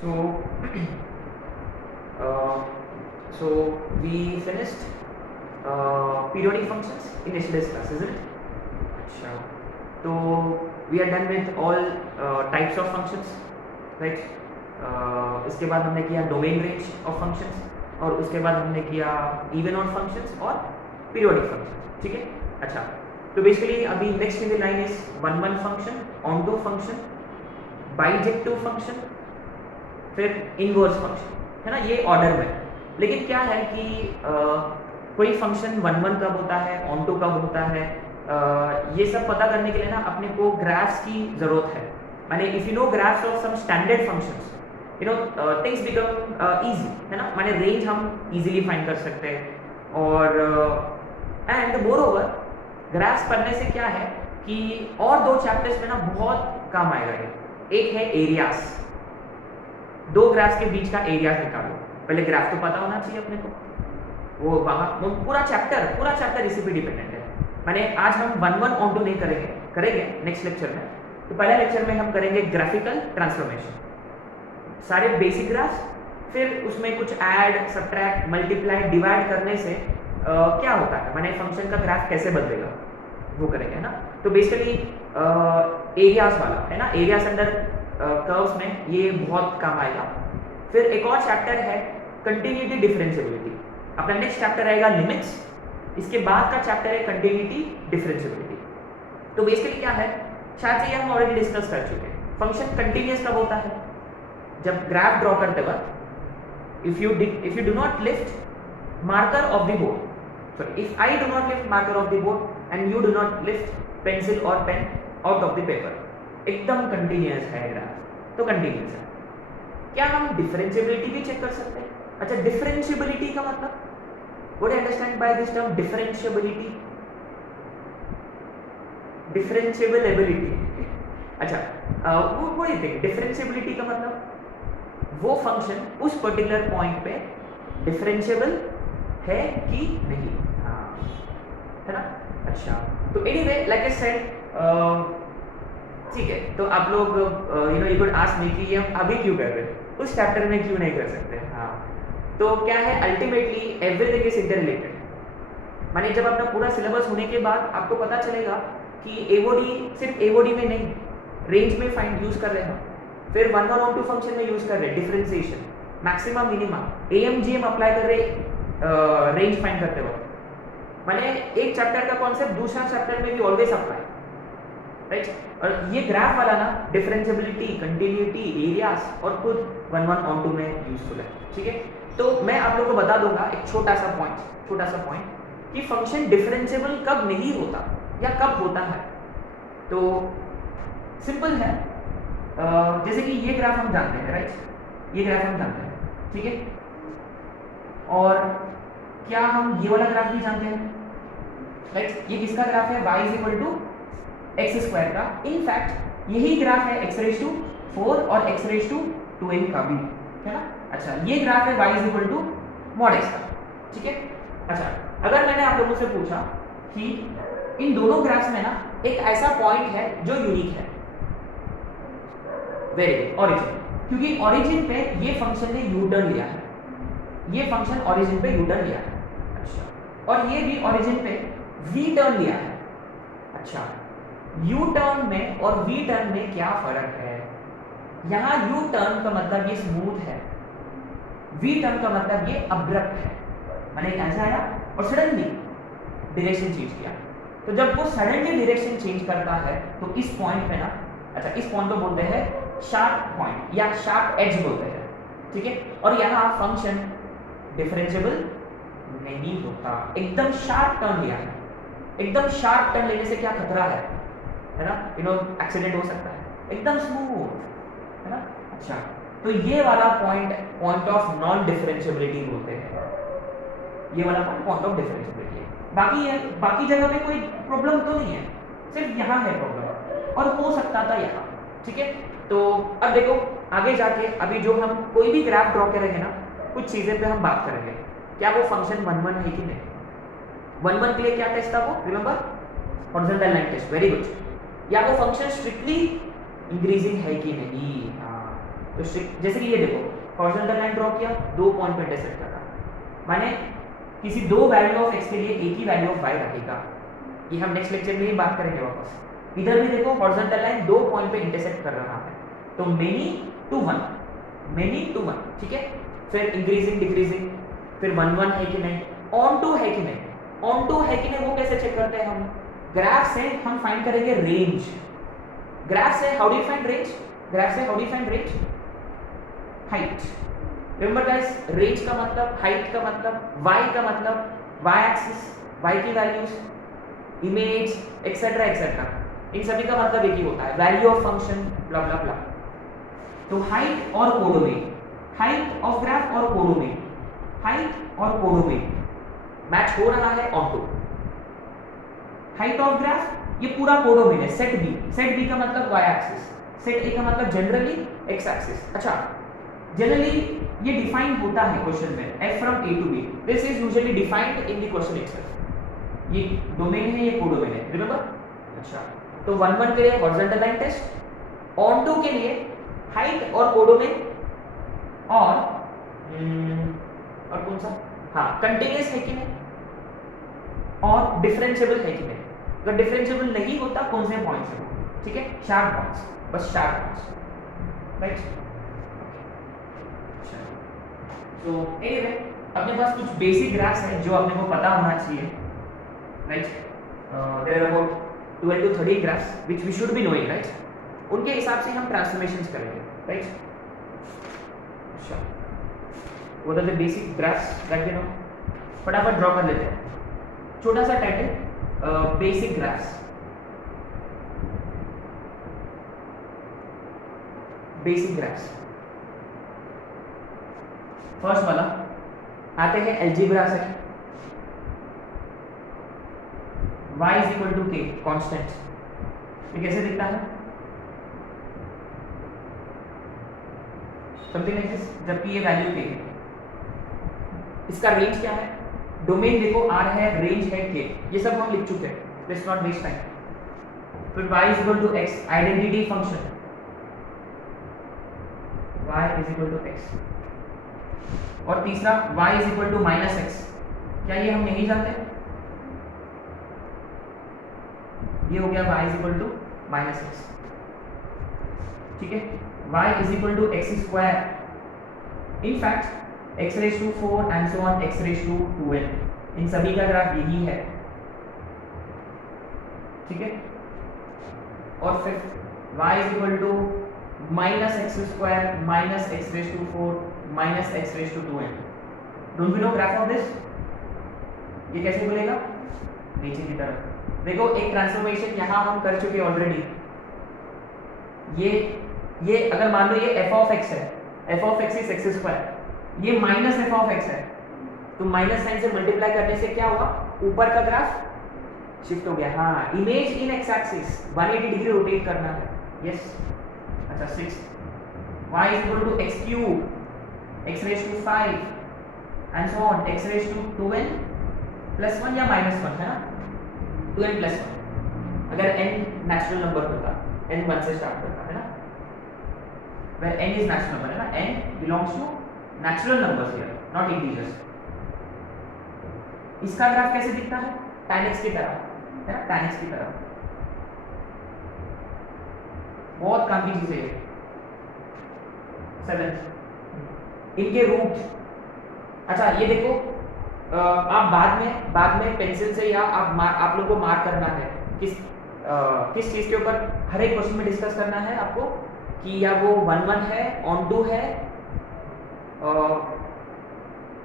So, uh, so we finished periodic functions in yesterday's class, isn't it? अच्छा, तो we are done with all types of functions, right? इसके बाद हमने किया domain range of functions और उसके बाद हमने किया इवन ऑड फंक्शंस और पीरियोडिक फंक्शंस, ठीक है? अच्छा, तो बेसिकली अभी next in the line is one one function, onto function, bijective function, फिर इनवर्स फंक्शन, है ना? ये ऑर्डर में। लेकिन क्या है कि कोई फंक्शन वन वन कब होता है, ऑन टू कब होता है, ये सब पता करने के लिए ना अपने को ग्राफ्स की ज़रूरत है। माने if you know graphs of some standard functions, you know things become easy, है ना? माने रेंज हम इजीली फाइंड कर सकते हैं। और एंड मोर ओवर ग्राफ्स पढ़ने से क्या है कि और दो चैप्टर्स में ना बहुत काम आएगा ये। एक है एरियाज, दो ग्राफ्स के बीच का एरियाज निकालो। पहले ग्राफ तो पता होना चाहिए अपने को, वो वहाँ वो पूरा चैप्टर इसी पे डिपेंडेंट है। माने आज हम वन वन ऑन टू नहीं करेंगे नेक्स्ट लेक्चर में। तो पहले लेक्चर में हम करेंगे ग्राफिकल ट्रांसफॉर्मेशन, सारे बेसिक ग्राफ्स, फिर उसमें कुछ ऐड, सब्ट्रैक्ट, मल्टीप्लाई, डिवाइड करने से क्या होता है, माने फंक्शन का ग्राफ कैसे बदलेगा वो करेंगे, है ना? तो बेसिकली एरियाज वाला, है ना, एरियाज अंडर कर्व्स में ये बहुत काम आएगा। फिर एक और चैप्टर है कंटिन्यूटी डिफरेंशिएबिलिटी, अपना नेक्स्ट चैप्टर रहेगा लिमिट्स, इसके बाद का चैप्टर है कंटिन्यूटी डिफरेंशिएबिलिटी। तो बेसिकली क्या है, शायद से ये हम ऑलरेडी डिस्कस कर चुके हैं। फंक्शन कंटिन्यूअस कब होता है, जब ग्राफ ड्रॉ करते वक्त if you do not lift marker off the board, sorry if I do not lift marker off the board and you do not lift pencil और pen out of the paper, एकदम continuous है graph, तो continuous है। क्या हम differentiability भी check कर सकते हैं? अच्छा, डिफरेंशिएबिलिटी का मतलब what I understand by this term differentiability, differentiable ability. अच्छा, वो ये थिंक डिफरेंशिएबिलिटी का मतलब वो फंक्शन उस पर्टिकुलर पॉइंट पे डिफरेंशिएबल है कि नहीं, हाँ, है ना? अच्छा, तो एनीवे लाइक आई सेड, ठीक है, तो आप लोग you know you could ask me कि ये हम अभी क्यों कर रहे हैं, उस चैप्टर में क्यों नहीं कर सकते? हाँ, तो क्या है, ultimately everything is inter related. माने जब अपना पूरा सिलेबस होने के बाद आपको पता चलेगा कि एओडी सिर्फ एओडी में नहीं, रेंज में फाइंड यूज कर रहे हैं, फिर one one onto function में यूज कर रहे हैं, differentiation, maxima minima, AMGM apply कर रहे रेंज फाइंड करते वक्त। माने एक चैप्टर का कॉन्सेप्ट दूसरा चैप्टर में भी ऑलवेज अप्लाई, राइट? और ये ग्राफ वाला ना डिफरेंशिएबिलिटी, कंटिन्यूटी, एरियाज और खुद वन वन ऑन टू में यूजफुल है, ठीक है? तो मैं आप लोगों को बता दूंगा एक छोटा सा पॉइंट कि फंक्शन डिफरेंशिएबल कब नहीं होता या कब होता है। तो सिंपल है, जैसे कि ये ग्राफ हम जानते हैं, राइट? ये ग्राफ हम जानते हैं, ठीक है? और क्या हम ये वाला ग्राफ भी जानते हैं, राइट? ये किसका ग्राफ है? y is equal to x square का। इनफैक्ट यही ग्राफ है x रेज टू 4 और x रेज टू 2n का भी, है ना? अच्छा, ये ग्राफ है y is equal to mod x का, ठीक है? अच्छा, अगर मैंने आप लोगों से पूछा कि इन दोनों ग्राफ्स में ना एक ऐसा पॉइंट है जो यूनिक है, वेरी गुड, ऑरिजिन, क्योंकि ऑरिजिन पे ये फंक्शन ने यू टर्न लिया है, ये फंक्शन ऑरिजिन पे यू टर्न लिया है। अच्छा, और ये भी ऑरिजिन पे वी टर्न लिया है। अच्छा, यू टर्न में और वी टर्न में क्या फर्क है? यहाँ यू टर्न का मतलब ये स्मूथ है, वी टर्न का मतलब ये अब्रप्ट है, मैंने ऐसा आया और सडनली डायरेक्शन चेंज किया। तो जब वो सडनली डायरेक्शन चेंज करता है तो इस पॉइंट पे ना, अच्छा इस पॉइंट को बोलते हैं शार्प पॉइंट या शार्प एज बोलते हैं, ठीक है? और यहाँ फंक्शन डिफरेंशिएबल नहीं होता, एकदम शार्प टर्न लिया है। एकदम शार्प टर्न लेने से क्या खतरा है ना? यू नो एक्सीडेंट हो सकता है, एकदम स्मूथ, है ना? अच्छा, तो ये वाला पॉइंट ऑफ नॉन डिफरेंशिएबिलिटी बोलते हैं, ये वाला पॉइंट ऑफ डिफरेंशिएबिलिटी है। बाकी जगह में कोई प्रॉब्लम तो नहीं है, सिर्फ यहाँ है प्रॉब्लम, और हो सकता था यहाँ, ठीक है? तो अब देखो आगे जाके अभी जो हम कोई भी ग्राफ ड्रॉ करेंगे ना, कुछ चीजें पे हम बात करेंगे, क्या वो फंक्शन वन वन है कि नहीं। वन वन के लिए क्या टेस्ट था वो, remember? Horizontal line test, very good. या वो फंक्शन स्ट्रिक्टली इंक्रीजिंग है कि नहीं, हाँ, तो जैसे कि ये देखो हॉरिजॉन्टल लाइन ड्रॉ किया, 2 पॉइंट पे इंटरसेक्ट कर रहा है, माने किसी दो वैल्यू ऑफ x के लिए एक ही वैल्यू ऑफ y रखेगा। ये हम नेक्स्ट लेक्चर में ही बात करेंगे वापस। इधर भी देखो हॉरिजॉन्टल लाइन 2 पॉइंट पे इंटरसेक्ट कर रहा है, तो मेनी टू वन, ठीक है। फिर इंक्रीजिंग डिक्रीजिंग, फिर 1 1 है कि नहीं, ऑन टू है कि नहीं, ऑन टू है कि नहीं वो कैसे चेक करते हैं हम? ग्राफ से हम फाइंड करेंगे रेंज। ग्राफ से how do you find range? Graph से how do you find range? Height. Remember guys, range का मतलब, हाइट का मतलब, y का मतलब y एक्सिस, y की वैल्यूज, इमेज एक्सेट्रा एक्सेट्रा, इन सभी का मतलब एक ही होता है, value of function blah blah blah. तो हाइट और कोडोमेन, हाइट ऑफ ग्राफ और कोडोमेन, हाइट और कोडोमेन मैच हो रहा है on to. Height of graph ये पूरा कोडोमेन है, सेट बी का मतलब y एक्सिस, सेट ए का मतलब जनरली x एक्सिस। अच्छा, जनरली ये डिफाइन होता है क्वेश्चन में, f from a to b, this is usually defined in the question itself. ये डोमेन है, ये कोडोमेन है, रिमेंबर। अच्छा, तो 1 1 के लिए horizontal line test, onto के लिए हाइट और कोडोमेन, और कौन सा, हाँ कंटिन्यूअस है कि नहीं, और डिफरेंशिएबल है कि नहीं। अगर डिफरेंशिएबल नहीं होता कौन से पॉइंट्स है, ठीक है, शार्प पॉइंट्स, बस शार्प पॉइंट्स, राइट। तो एनीवे अपने पास कुछ बेसिक ग्राफ्स हैं जो अपने को पता होना चाहिए, right. There are about 12 to 13 graphs which we should be knowing, right. उनके हिसाब से हम ट्रांसफॉर्मेशंस करेंगे, राइट। अच्छा, what are the basic graphs that we know? फटाफट ड्रॉ कर लेते हैं। छोटा सा title, basic graphs. Basic graphs, first वाला आते हैं अलजेब्रा से। y is equal to k constant, ये कैसे दिखता है? समथिंग लाइक दिस, जबकि ये वैल्यू k है। इसका रेंज क्या है? डोमेन देखो r है, रेंज है k, ये सब हम लिख चुके हैं, लेट्स नॉट वेस्ट टाइम। फिर y is equal to x, identity function y is equal to x, और तीसरा y is equal to minus x. क्या ये हम नहीं जानते? ये हो गया y is equal to minus x, ठीक है। y is equal to x square, in fact x raise to 4 and so on x raise to 2n, इन सभी का ग्राफ यही है, ठीक है। और फिर y is equal to minus x square minus x raise to 4 minus x raise to 2n। Don't we know graph of this? ये कैसे मिलेगा? नीचे की तरफ देखो, एक ट्रांसफॉर्मेशन यहाँ हम कर चुके ऑलरेडी। ये अगर मान लो ये f ऑफ x है, f of x is x square, ये माइनस f ऑफ x है, तो माइनस साइन से मल्टीप्लाई करने से क्या हुआ? ऊपर का ग्राफ शिफ्ट हो गया। हाँ, image in x axis 180 degree rotate करना है, यस। अच्छा, 6 y is equal to x cube x raised to 5 and so on x raised to 2n plus 1 या minus 1 है ना, 2n plus 1 अगर n नेचुरल नंबर होता, n 1 से start करता है ना, where n is natural number है ना, n belongs to natural numbers here not integers। इसका ग्राफ कैसे दिखता है? tan x की तरह है ना, tan x की तरह। बहुत काम की चीज है। 7 इनके रूट। अच्छा, ये देखो, आप बाद में पेंसिल से या आप लोग को मार्क करना है किस चीज के ऊपर, हर एक क्वेश्चन में डिस्कस करना है आपको कि या वो 1 1 है, ऑन टू है,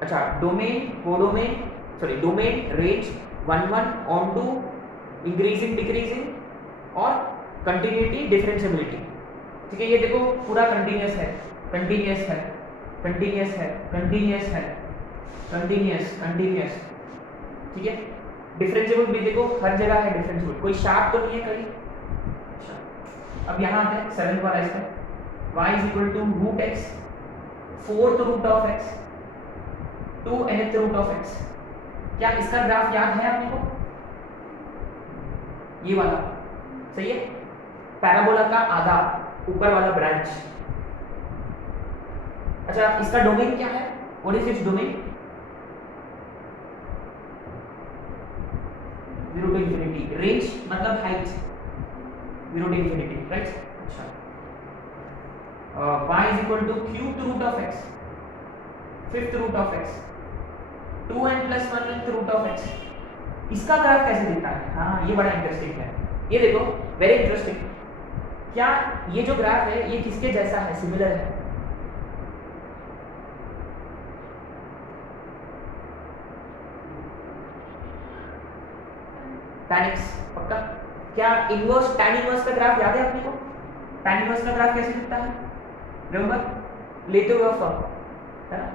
अच्छा domain, codomain, sorry domain, range, 1 1, onto, increasing decreasing और कंटिन्यूटी, डिफरेंशिएबिलिटी, ठीक है। ये देखो पूरा कंटिन्यूअस है, कंटिन्यूअस है, कंटिन्यूअस है, कंटिन्यूअस है, कंटिन्यूअस, कंटिन्यूअस, ठीक है। डिफरेंशिएबल भी देखो हर जगह है डिफरेंशिएबल, कोई शार्प तो नहीं है कहीं। अच्छा, अब यहाँ आते हैं 7 वाला इसमें, y is equal to root x, 4th root of x to nth root of x। क्या इसका ग्राफ याद है आपको? ये वाला सही है, पैराबोला का आधा ऊपर वाला ब्रांच, अच्छा इसका डोमेन क्या है? What is its domain? 0 to infinity. Range मतलब हाइट 0 to infinity, राइट? अच्छा y is equal to cubed root of x, fifth root of x, 2n plus 1th root of x. इसका graph कैसे दिखता है? हाँ ये बड़ा इंटरेस्टिंग है। ये देखो वेरी इंटरेस्टिंग। क्या ये जो ग्राफ है ये किसके जैसा है? सिमिलर है। tan x पक्का? क्या इनवर्स tan इनवर्स का ग्राफ याद है अपने को? tan इनवर्स का ग्राफ कैसे दिखता है? रिमेंबर लेते हुए फॉर्म है ना,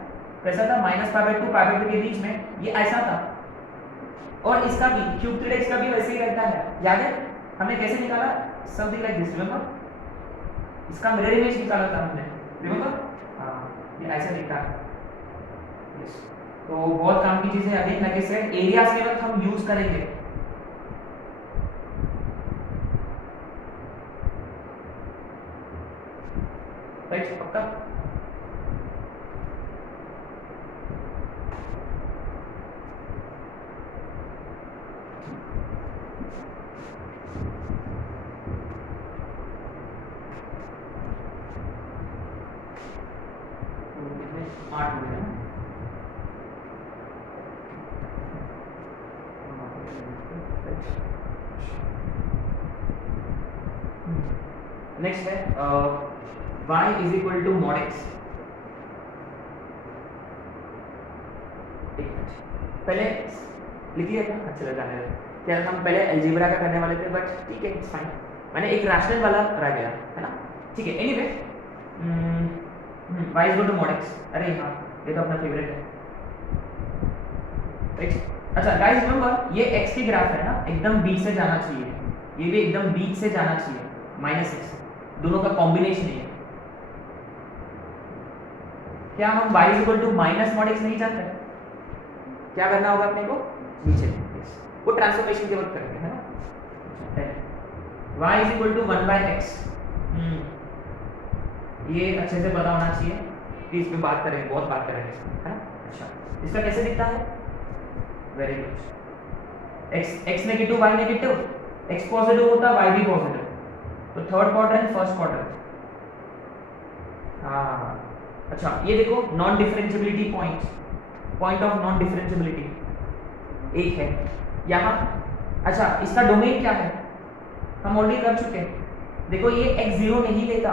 कैसा था? -π/2 π/2 के बीच में ये ऐसा था, और इसका भी क्यूब 3x का भी वैसे ही रहता है। याद है हमने कैसे निकाला? Something like this, remember? इसका मिरर इमेज निकाला था हमने, रिमेंबर? हां ये ऐसा दिखता है। यस, तो बहुत काम की चीजें again like I said areas के वक्त हम यूज करेंगे। राइट पक्का? नेक्स्ट है y is equal to mod x। पहले लिख लिया था, अच्छा लगा है क्या? हम पहले अलजेब्रा का करने वाले थे, बट ठीक है इट्स फाइन। मैंने एक रैशनल वाला रह गया है ना, ठीक है। Anyway y is equal to mod x। अरे हाँ ये तो अपना फेवरेट है, राइट? अच्छा गाइस रिमेंबर ये x की ग्राफ है ना, एकदम बीच से जाना चाहिए, ये भी एकदम बीच से जाना चाहिए, -x दोनों का कॉम्बिनेशन है। क्या हम y is equal to minus mod x नहीं जानते? क्या करना होगा अपने को? नीचे वो ट्रांसफॉर्मेशन के वक्त करेंगे है ना। y is equal to 1/x, ये अच्छे से पता होना चाहिए कि इस पे बात करेंगे, बहुत बात करेंगे है ना। अच्छा इसका कैसे दिखता है? Very good. x negative y negative, x positive होता y भी पॉजिटिव, तो थर्ड क्वाड्रेंट फर्स्ट क्वाड्रेंट। हाँ अच्छा ये देखो non differentiability point of non differentiability एक है यहाँ। अच्छा इसका डोमेन क्या है? हम ऑलरेडी कर चुके हैं। देखो ये x 0 नहीं लेता,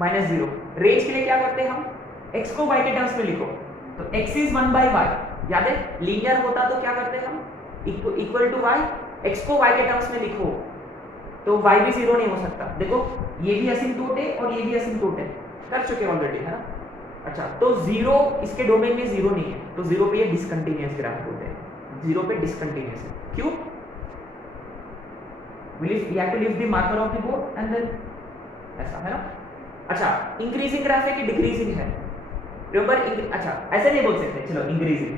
-0। रेंज के लिए क्या करते हैं हम? x को y के टर्म्स में लिखो, तो x इज 1/y। याद है लीनियर होता तो क्या करते हैं हम? इक्वल टू y, x को y के टर्म्स में लिखो तो y भी 0 नहीं हो सकता। देखो ये भी असिम्प्टोट है और ये भी असिम्प्टोट है, कर चुके ऑलरेडी है ना। अच्छा तो 0 इसके डोमेन में 0 नहीं है, तो 0 पे ये डिसकंटीन्यूअस ग्राफ होते हैं, 0 पे डिसकंटीन्यूअस है। क्यों? you have to leave the marker of the board and then ऐसा है ना। अच्छा इंक्रीजिंग ग्राफ है कि डिक्रीजिंग है? रिमेंबर अच्छा ऐसे नहीं बोल सकते, चलो इंक्रीजिंग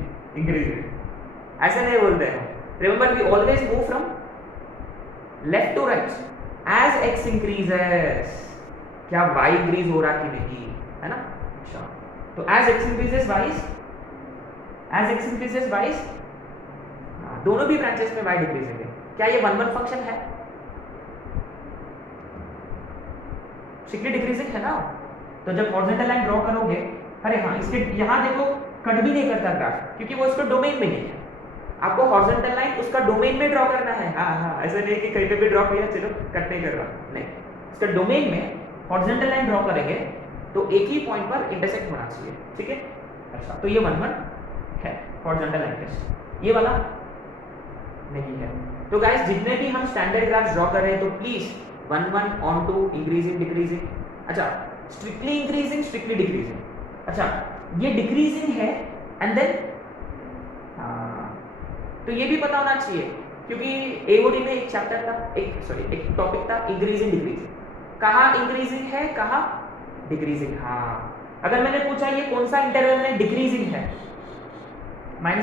ऐसे नहीं बोलते हैं। Remember we always move from left to right as x increases. क्या y इंक्रीज हो रहा कि नहीं है ना। अच्छा तो as x increases y is दोनों भी ब्रांचेस में y डिक्रीजिंग है। क्या ये 1/1 फंक्शन है? स्ट्रिक्टली डिक्रीजिंग है ना। तो जब हॉरिजॉन्टल लाइन ड्रॉ करोगे, अरे हाँ इसके यहाँ देखो कट भी नहीं करता ग्राफ, क्योंकि वो उसको डोमेन में नहीं है। आपको हॉरिजॉन्टल लाइन उसका डोमेन में ड्रॉ करना है। हाँ ऐसा नहीं कि कहीं पे भी ड्रॉ किया चलो कट नहीं कर रहा, नहीं, उसका डोमेन में हॉरिजॉन्टल लाइन ड्रॉ करेंगे तो एक ही पॉइंट पर इंटरसेक्ट होना चाहिए, ठीक है। अच्छा तो ये 1/1 है हॉरिजॉन्टल लाइन टेस्ट, ये वाला नहीं है। तो गाइस जितने भी हम स्टैंडर्ड ग्राफ्स ड्रॉ कर रहे हैं तो please 1/1 onto increasing decreasing. अच्छा स्ट्रिक्टली इंक्रीजिंग स्ट्रिक्टली डिक्रीजिंग। अच्छा ये डिक्रीजिंग है एंड देन तो ये भी पता होना चाहिए, क्योंकि एओडी में एक चैप्टर था, एक टॉपिक था इंक्रीजिंग डिक्रीजिंग। कहाँ इंक्रीजिंग है कहाँ डिक्रीजिंग। हाँ अगर मैंने पूछा ये कौन सा इंटरवल में डिक्रीजिंग है, -∞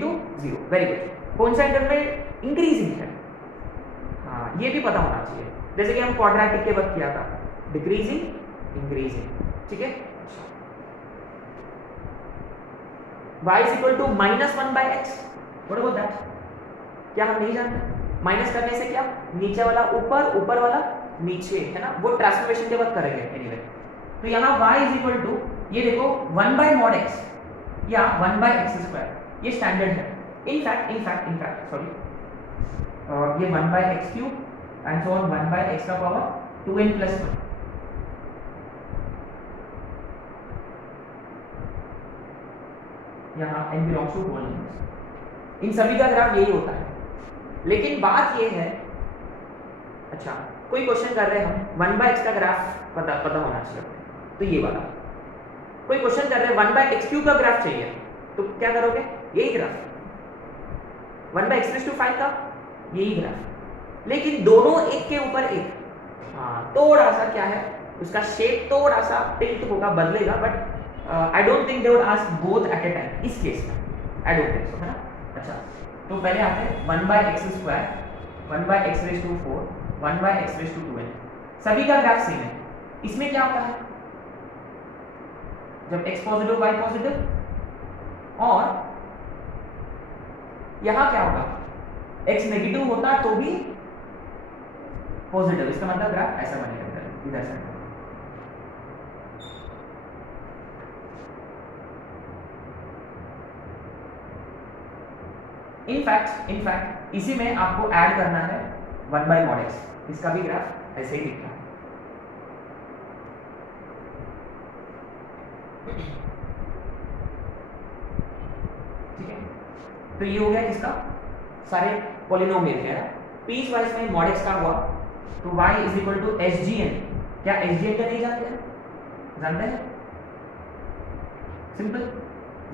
to 0, वेरी गुड। कौन सा इंटरवल में इंक्रीजिंग है, हाँ ये भी पता होना चाहिए। जैसे कि हम क्वाड्रेटिक के वक्त किया था, डिक्रीजिंग इंक्रीजिंग, ठीक है। y is equal to -1/x. What about that? क्या हम नहीं जानते? माइनस करने से क्या, नीचे वाला ऊपर, ऊपर वाला नीचे, है ना, वो ट्रांसफॉर्मेशन के वक्त करेंगे एनीवे। तो यहाँ y इज इक्वल टू, ये देखो 1/mod x या 1/x², ये स्टैंडर्ड है। इनफैक्ट सॉरी, ये 1/x³ and so on 1/x का पावर 2n+1। यहाँ n belongs to whole numbers. इन सभी का ग्राफ यही होता है, लेकिन बात ये है, अच्छा कोई क्वेश्चन कर रहे हैं हम 1/x का ग्राफ पता होना चाहिए, तो ये वाला कोई क्वेश्चन कर रहे हैं 1/x³ का ग्राफ चाहिए, तो क्या करोगे, यही ग्राफ 1/x5 का यही ग्राफ, लेकिन दोनों एक के ऊपर एक, हाँ थोड़ा सा क्या है उसका शेप थोड़ा सा टिल्ट होगा, बदलेगा, but I don't think they would ask both at A time इस केस में, आई डोंट थिंक सो, है ना। अच्छा तो पहले आते हैं 1/x², 1/x4, 1/x2n, सभी का ग्राफ सेम है। इसमें क्या होता है, जब x पॉजिटिव y पॉजिटिव, और यहां क्या होगा, x नेगेटिव होता तो भी पॉजिटिव, इसका मतलब ग्राफ ऐसा बनेगा इधर से। इनफैक्ट इसी में आपको ऐड करना है 1/mod x, इसका भी ग्राफ ऐसे ही दिखता है। ठीक है, तो ये हो गया किसका, सारे पॉलिनोमियल है। पीस वाइज में mod x का हुआ, तो y is equal to SGN। क्या SGN का नहीं जानते हैं? जानते हैं, सिंपल,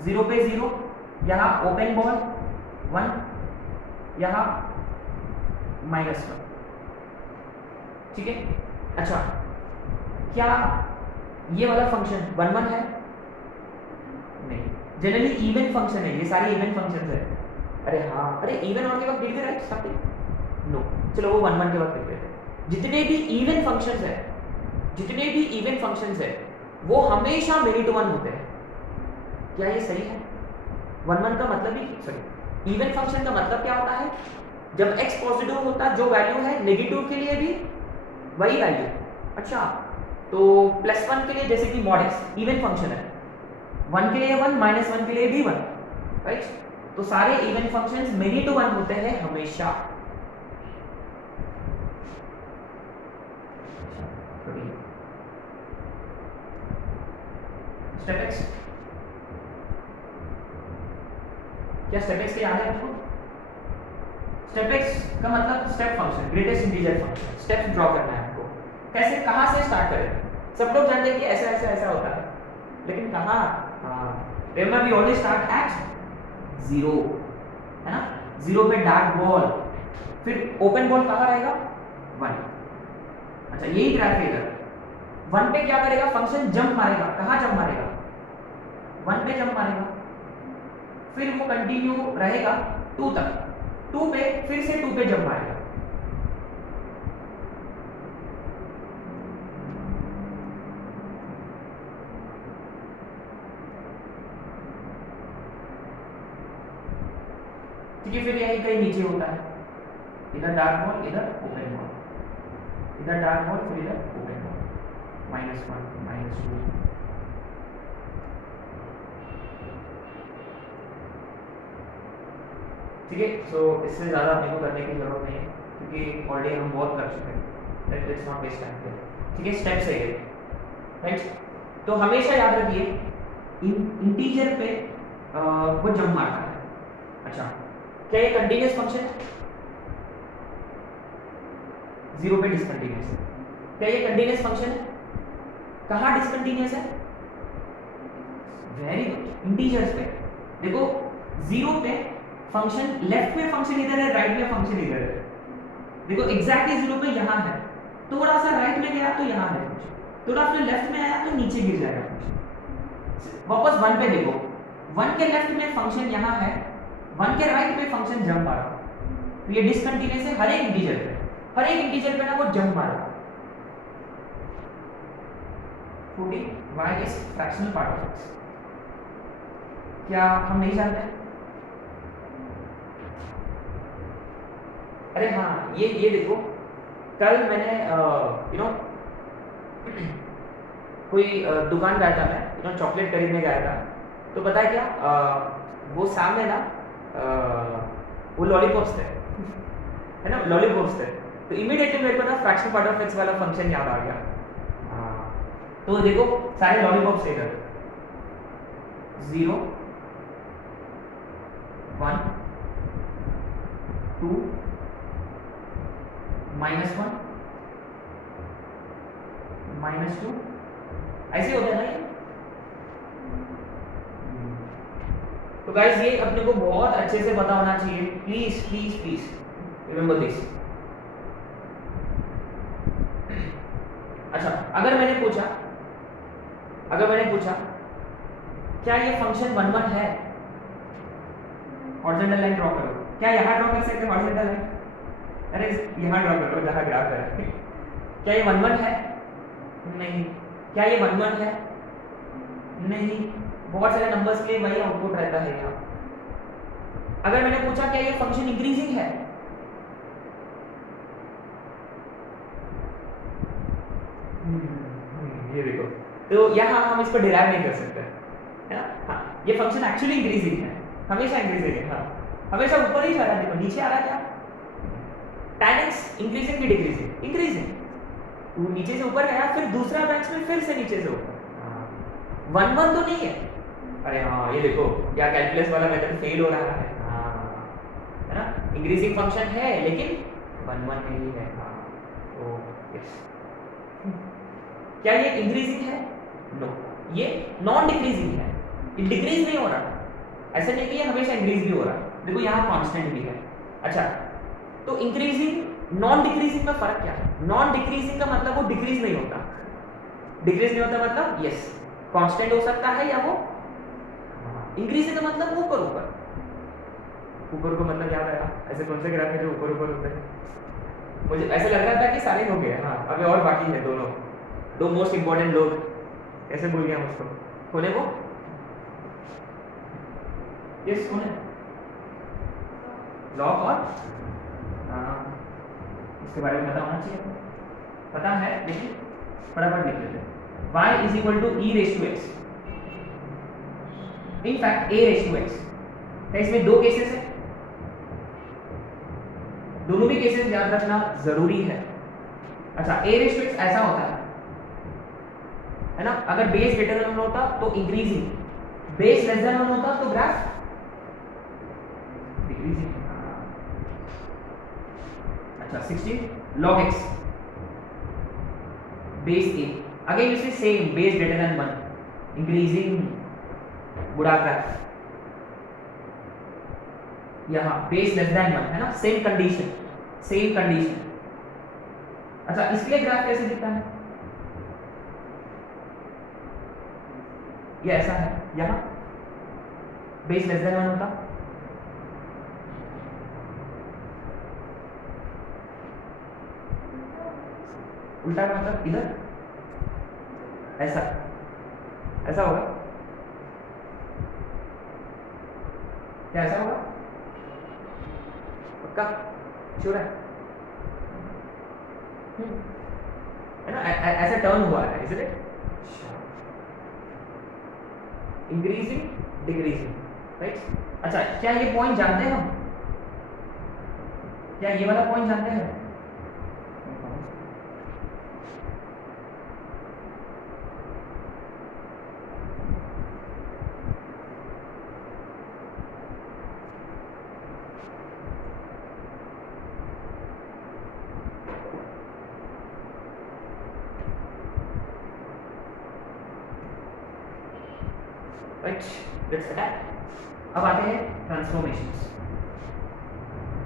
0 पे 0, यहाँ ओपन बॉल 1, यहाँ -1, ठीक है। अच्छा क्या ये वाला फंक्शन 1 है? नहीं, जनरली इवन फंक्शन है, ये सारे इवन फंक्शंस है। अरे हाँ, अरे इवन और के वक्त लिख दे राइट समथिंग, नो चलो वो 1 के वक्त लिख देते हैं। जितने भी इवन फंक्शंस है वो हमेशा मेनी टू 1 होते हैं। क्या ये सही है? 1 का मतलब ही, सॉरी इवन फंक्शन का मतलब क्या होता है, जब x पॉजिटिव होता है जो वैल्यू है नेगेटिव के लिए भी वही वैल्यू। अच्छा तो +1 के लिए जैसे कि mod x इवन फंक्शन है, 1 के लिए 1, -1 के लिए भी 1, राइट। तो सारे इवन फंक्शंस मेनी टू 1 होते हैं हमेशा। स्टेप x, क्या स्टेप x याद है आपको? स्टेप x का मतलब step function, greatest integer function, steps draw करना है आपको। कैसे, कहां से स्टार्ट करें? सब लोग जानते हैं कि ऐसा ऐसा ऐसा होता है, लेकिन कहां? Remember we always start at 0, है ना। 0 पे डार्क बॉल, फिर ओपन बॉल कहां रहेगा? 1। अच्छा यही ग्राफ है इधर। 1 पे क्या करेगा फंक्शन? जंप मारेगा। कहां जंप मारेगा? 1 पे जंप मारेगा, फिर वो कंटिन्यू रहेगा 2 तक, 2 पे फिर से 2 पे जंप मारेगा। ठीक है, फिर यही कहीं नीचे होता है, इधर डार्क बॉल, इधर ओपन बॉल, इधर डार्क बॉल, फिर इधर ओपन बॉल, -1 -2। ठीक है, सो इससे ज़्यादा अपने को करने की जरूरत नहीं है, क्योंकि ऑलरेडी हम बहुत कर चुके हैं। Let's not waste time. ठीक है, स्टेप्स है ये, राइट। तो हमेशा याद रखिए इंटीजर पे वो जंप मारता है। अच्छा क्या ये कंटीन्यूअस फंक्शन है? 0 पे डिसकंटीन्यूअस है। क्या ये कंटीन्यूअस फंक्शन है? कहाँ डिसकंटीन्यूअस है? वेरी गुड, इंटीजर्स पे। देखो 0 पे फंक्शन, लेफ्ट में फंक्शन इधर है, राइट में फंक्शन इधर है। देखो एग्जैक्टली 0 पे यहाँ है, थोड़ा सा राइट में गया तो यहाँ है फंक्शन, थोड़ा फिर लेफ्ट में आया तो नीचे गिर जाएगा फंक्शन। वापस 1 पे देखो, 1 के लेफ्ट में फंक्शन यहाँ है, 1 के राइट में फंक्शन जंप आ रहा, तो ये डिसकंटीन्यूअस है। हर एक इंटीजर पे ना वो जंप मारेगा। 14 y is fractional part of x। क्या हम नहीं जानते? अरे हाँ, ये देखो, कल मैंने कोई दुकान गया था, मैं चॉकलेट खरीदने गया था, तो पता है क्या, वो सामने ना वो लॉलीपॉप्स थे है ना, लॉलीपॉप्स थे, तो इमीडिएटली मेरे को ना फ्रैक्शनल पार्ट ऑफ एक्स वाला फंक्शन याद आ गया। तो देखो सारे लॉलीपॉप्स इधर 0 1 2 -1 -2 ऐसे होता है ना ये। तो गाइस ये अपने को बहुत अच्छे से पता होना चाहिए, please please please remember this. अच्छा, अगर मैंने पूछा क्या ये फंक्शन 1 1 है, हॉरिजॉन्टल लाइन ड्रॉ करो, क्या यहाँ ड्रॉ कर सकते हैं हॉरिजॉन्टल लाइन? अरे यहाँ ड्रॉ करो जहाँ ग्राफ है। क्या ये 1 1 है? नहीं। क्या ये 1 1 है? नहीं। बहुत सारे नंबर्स के लिए वही आउटपुट रहता है यहाँ। अगर मैंने पूछा क्या ये फंक्शन इंक्रीजिंग है, ये देखो, तो यहाँ हम इसको डिराइव नहीं कर सकते है ना। हाँ, ये फंक्शन एक्चुअली इंक्रीजिंग है, हमेशा इंक्रीजिंग है। हाँ, हमेशा ऊपर ही जा रहा है, देखो नीचे आ रहा है क्या? tan x इंक्रीजिंग की डिक्रीजिंग? इंक्रीजिंग। वो नीचे से ऊपर गया, फिर दूसरा ब्रांच में फिर से नीचे से ऊपर। 1 1 तो नहीं है। अरे हाँ, ये देखो क्या कैलकुलस वाला मेथड फेल हो रहा है। हाँ, है ना, इंक्रीजिंग फंक्शन है लेकिन 1 1 नहीं है। हाँ, तो यस। क्या ये इंक्रीजिंग है? नो, ये नॉन डिक्रीजिंग है, ये डिक्रीज नहीं हो रहा। ऐसा नहीं कि ये हमेशा इंक्रीज भी हो रहा, देखो यहाँ कांस्टेंट भी है। अच्छा, तो इंक्रीजिंग नॉन डिक्रीजिंग में फर्क क्या है? नॉन डिक्रीजिंग का मतलब वो डिक्रीज नहीं होता, डिक्रीज नहीं होता मतलब यस कांस्टेंट हो सकता है या वो इंक्रीजिंग का मतलब ऊपर ऊपर। ऊपर को मतलब याद आया, ऐसे कौन से ग्राफ है जो ऊपर ऊपर होते हैं? मुझे ऐसा लग रहा था कि सारे हो गए। हाँ, अभी और बाकी है दो मोस्ट इंपॉर्टेंट लोग, कैसे भूल गया उसको, कौन है वो? यस, कौन है? लॉग और इसके बारे में पता होना चाहिए, पता है लेकिन फटाफट लिख लेते हैं। y is equal to e raise to x, in fact a raise to x। तो इसमें दो केसेस है, दोनों भी केसेस याद रखना जरूरी है। अच्छा, a रेस टू x ऐसा होता है ना, अगर बेस ग्रेटर देन 1 होता तो इंक्रीजिंग, बेस लेस देन 1 होता तो ग्राफ डिक्रीजिंग। अच्छा, 16 log x base a, again you see same, base greater than 1, increasing बुरा ग्राफ। यहाँ base less than 1 है ना, सेम कंडीशन। अच्छा, इसलिए ग्राफ कैसे दिखता है? ये ऐसा है, यहाँ बेस लेस देन 1 होता, उल्टा का मतलब इधर ऐसा होगा। क्या ऐसा होगा? पक्का श्योर है ना? ऐसा टर्न हुआ है इसलिए इंक्रीजिंग डिक्रीजिंग, राइट। अच्छा, क्या ये पॉइंट जानते हैं हम? क्या ये वाला पॉइंट जानते हैं? Right, let's attack. अब आते हैं transformations,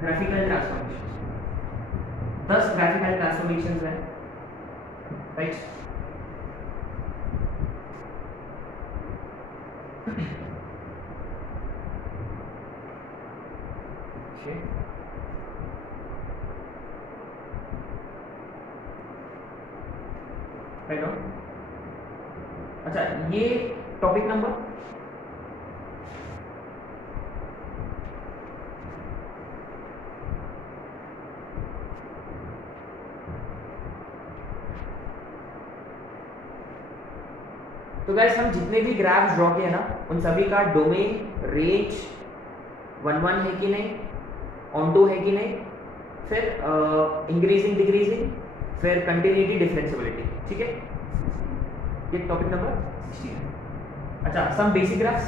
graphical transformations. 10 graphical transformations हैं, राइट। अच्छा, ये टॉपिक नंबर तो गाइस हम जितने भी ग्राफ्स ड्रॉ किए ना उन सभी का डोमेन रेंज 1 1 है कि नहीं, ऑन टू है कि नहीं, फिर इंक्रीजिंग डिक्रीजिंग, फिर कंटिन्यूटी डिफरेंशिएबिलिटी, ठीक है। ये टॉपिक नंबर 16 है। अच्छा सम बेसिक ग्राफ्स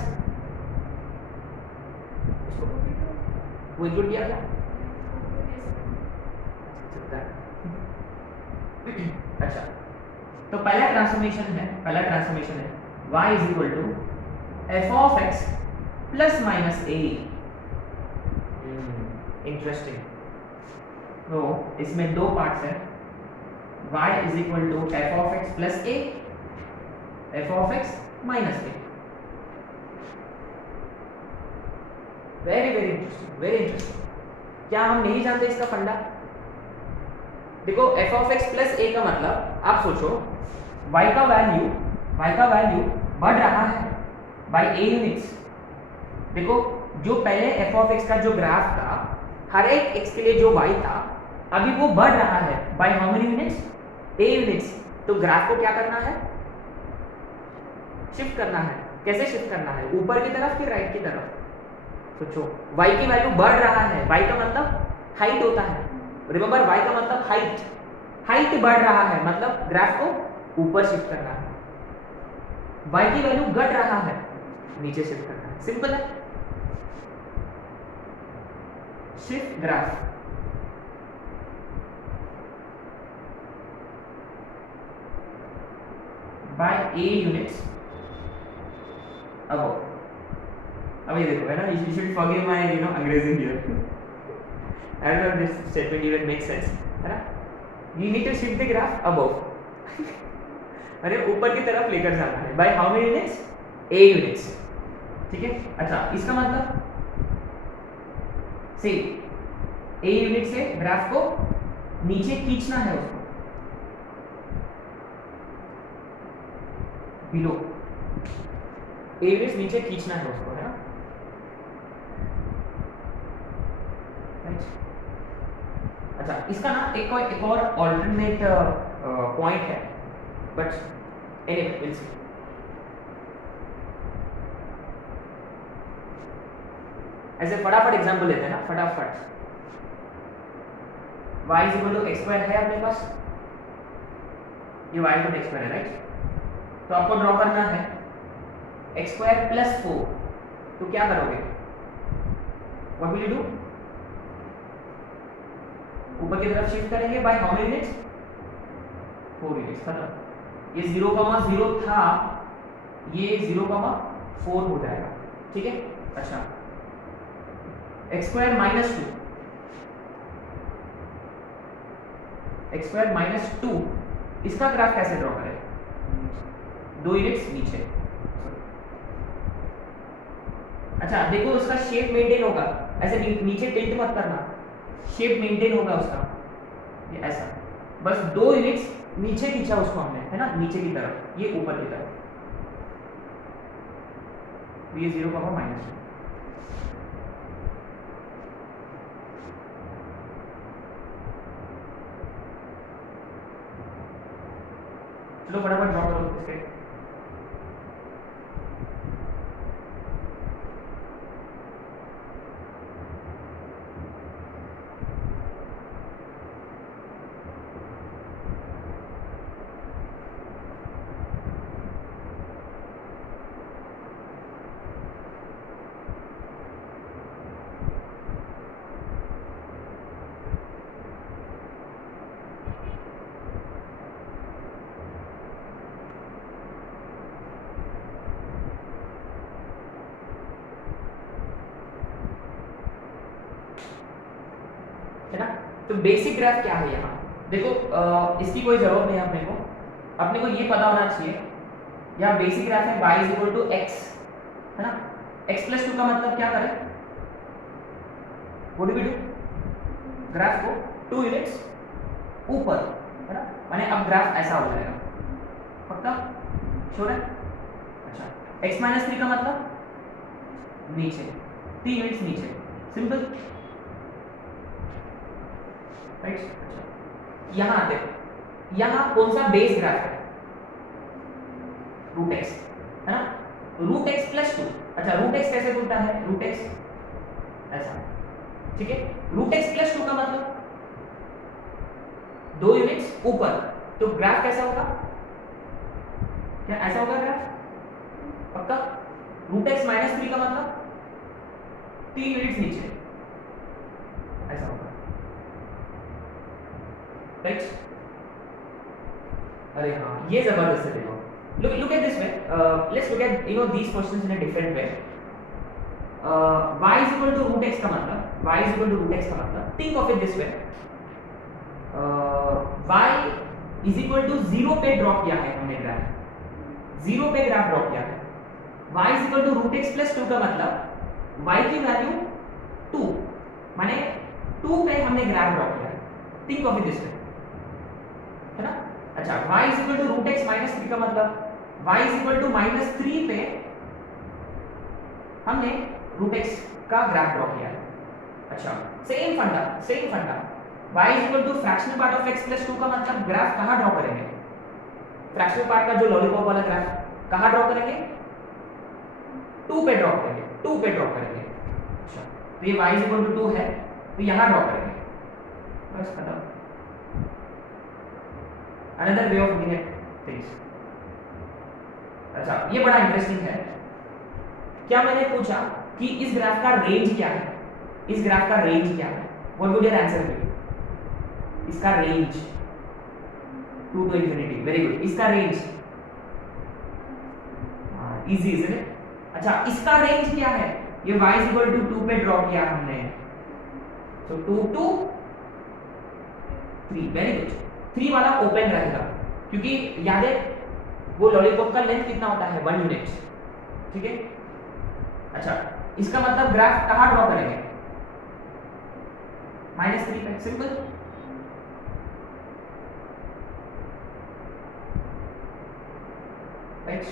वो इंक्लूड किया था। अच्छा तो पहला ट्रांसफॉर्मेशन है y is equal to f of x plus minus a. Interesting. तो इसमें दो पार्ट्स हैं, y is equal to f of x plus a, f of x minus a. Very very interesting. क्या हम नहीं जानते इसका फंडा? देखो एफ ऑफ एक्स प्लस ए का मतलब आप सोचो y का वैल्यू बढ़ रहा है बाय ए यूनिट्स। देखो जो पहले एफ ऑफ एक्स का जो ग्राफ था, हर एक एक्स के लिए जो y था अभी वो बढ़ रहा है bye how many units? A units. तो ग्राफ को क्या करना है? शिफ्ट करना है। कैसे शिफ्ट करना है? ऊपर की तरफ कि राइट की तरफ? सोचो y की वैल्यू बढ़ रहा है, y का मतलब हाइट होता है, रिमेंबर y का मतलब हाइट बढ़ रहा है मतलब ग्राफ को ऊपर शिफ्ट करना है। y की वैल्यू घट रहा है, नीचे शिफ्ट करना है। सिंपल है। Shift graph by a units above. अब ये देखो है ना, you should forgive my अंग्रेजी here. I don't know if this statement even makes sense, है ना? You need to shift the graph above. अरे ऊपर की तरफ लेकर जाना है by how many units? A units, ठीक है। अच्छा इसका मतलब से A यूनिट से ग्राफ को नीचे खींचना है, उसको बिलो A यूनिट नीचे खींचना है उसको, है ना। अच्छा इसका ना एक और ऑल्टरनेट पॉइंट है, बट एनीवे विल सी। ऐसे फटाफट एग्जांपल लेते हैं ना, फटाफट। y is equal to x square है अपने पास, ये y equal to x square है, राइट। तो आपको ड्रॉ करना है एक्स स्क्वायर प्लस 4। तो क्या करोगे? What will you do? ऊपर की तरफ शिफ्ट करेंगे bye how many units? 4 units. खत्म। ये 0,0 था, ये 0,4 हो जाएगा, ठीक है। अच्छा x square minus 2, x square minus 2 इसका ग्राफ कैसे ड्रॉ करें? 2 यूनिट्स नीचे। अच्छा देखो उसका शेप मेंटेन होगा, ऐसे नीचे टिल्ट मत करना, शेप मेंटेन होगा उसका, ये ऐसा। बस 2 यूनिट्स नीचे खींचा उसको हमने, है ना, नीचे की तरफ, ये ऊपर की तरफ। ये 0,-2। चलो फटाफट ड्रॉ करो इसके। है ना। तो बेसिक ग्राफ क्या है यहाँ? देखो इसकी कोई जरूरत नहीं है अपने को ये पता होना चाहिए। यहाँ बेसिक ग्राफ है y is equal to x, है ना। x प्लस 2 का मतलब क्या करें? What do we do? Graph को 2 यूनिट्स ऊपर, है ना, माने अब ग्राफ ऐसा हो जाएगा। पक्का? श्योर है? अच्छा x माइनस 3 का मतलब नीचे, 3 यूनिट्स नीचे। Simple, right. अच्छा यहाँ आते हैं, यहाँ कौन सा बेस ग्राफ है? Root x. है ना। रूट एक्स प्लस 2, अच्छा रूट एक्स कैसे बोलता है, रूट एक्स ऐसा, ठीक है। रूट एक्स प्लस 2 का मतलब 2 यूनिट्स ऊपर, तो ग्राफ कैसा होगा, क्या ऐसा होगा ग्राफ पक्का। रूट एक्स माइनस 3 का मतलब 3 यूनिट्स नीचे, ऐसा होगा, राइट। अरे हाँ ये जबरदस्त है, देखो look at this way, let's look at these questions in a different way. Y is equal to root x का मतलब, y is equal to root x का मतलब, think of it this way, y is equal to 0 पे draw किया है हमने graph, 0 पे graph draw किया है। y is equal to root x plus 2 का मतलब y की वैल्यू 2, माने 2 पे हमने ग्राफ ड्रॉ किया है, think of it this way, है ना। अच्छा y is equal to root x minus 3 का मतलब y is equal to minus 3 पे हमने root x का ग्राफ ड्रॉ किया है। अच्छा सेम फंडा y is equal to fractional part of x plus 2 का मतलब ग्राफ कहाँ ड्रॉ करेंगे, फ्रैक्शनल पार्ट का जो लॉलीपॉप वाला ग्राफ कहाँ ड्रॉ करेंगे, 2 पे ड्रॉ करेंगे, 2 पे ड्रॉ करेंगे। अच्छा तो ये y is equal to 2 है तो यहाँ ड्रॉ करेंगे, बस खत्म। Another way of looking at things। अच्छा ये बड़ा इंटरेस्टिंग है, क्या मैंने पूछा कि इस ग्राफ का रेंज क्या है, इस ग्राफ का रेंज क्या है, what would your answer be, इसका range 2 to infinity, very good, इसका रेंज इजी इज इट। अच्छा इसका रेंज क्या है, ये y is equal to 2 पे ड्रॉ किया हमने, सो 2 to 3, वेरी गुड। 3 वाला ओपन रहेगा क्योंकि याद है वो लॉलीपॉप का लेंथ कितना होता है, 1 यूनिट, ठीक है। अच्छा इसका मतलब ग्राफ कहाँ ड्रॉ करेंगे, -3 पे, simple. Right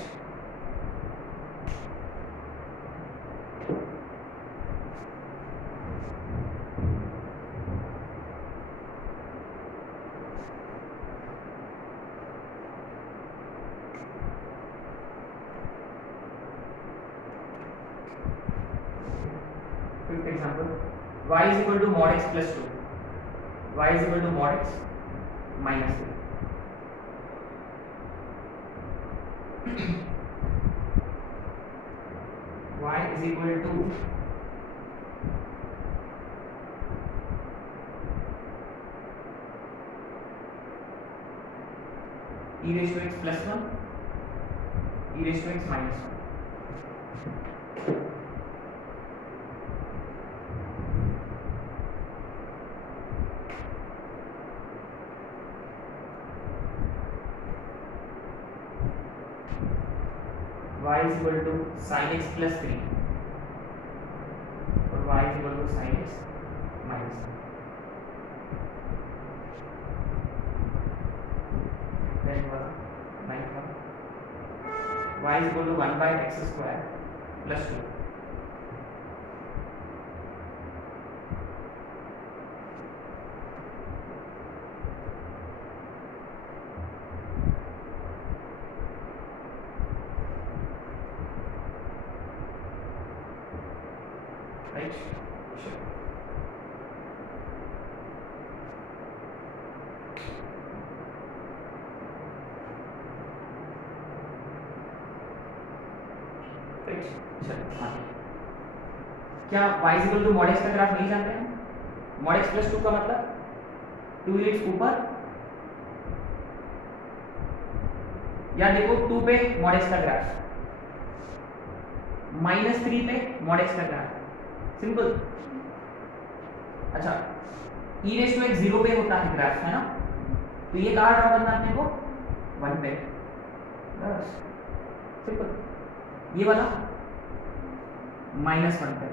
fifth example, y is equal to mod x plus 2, y is equal to mod x minus 3, y is equal to e raised to x plus 1, e raised to x minus 1, y is equal to sin x plus 3 और y is equal to sin x minus 1, then y is equal to 1 by x square plus 2, right, sure। क्या y is equal to mod x का graph नहीं जानते हैं, mod x plus 2 का मतलब 2 units ऊपर, या देखो 2 पे mod x का ग्राफ, -3 पे mod x का ग्राफ, सिंपल। अच्छा e रेज़ टू x 0 पे होता है ग्राफ, है ना, तो ये कहाँ ड्रॉ करना है अपने को, 1 पे, बस सिंपल। ये वाला -1 पे,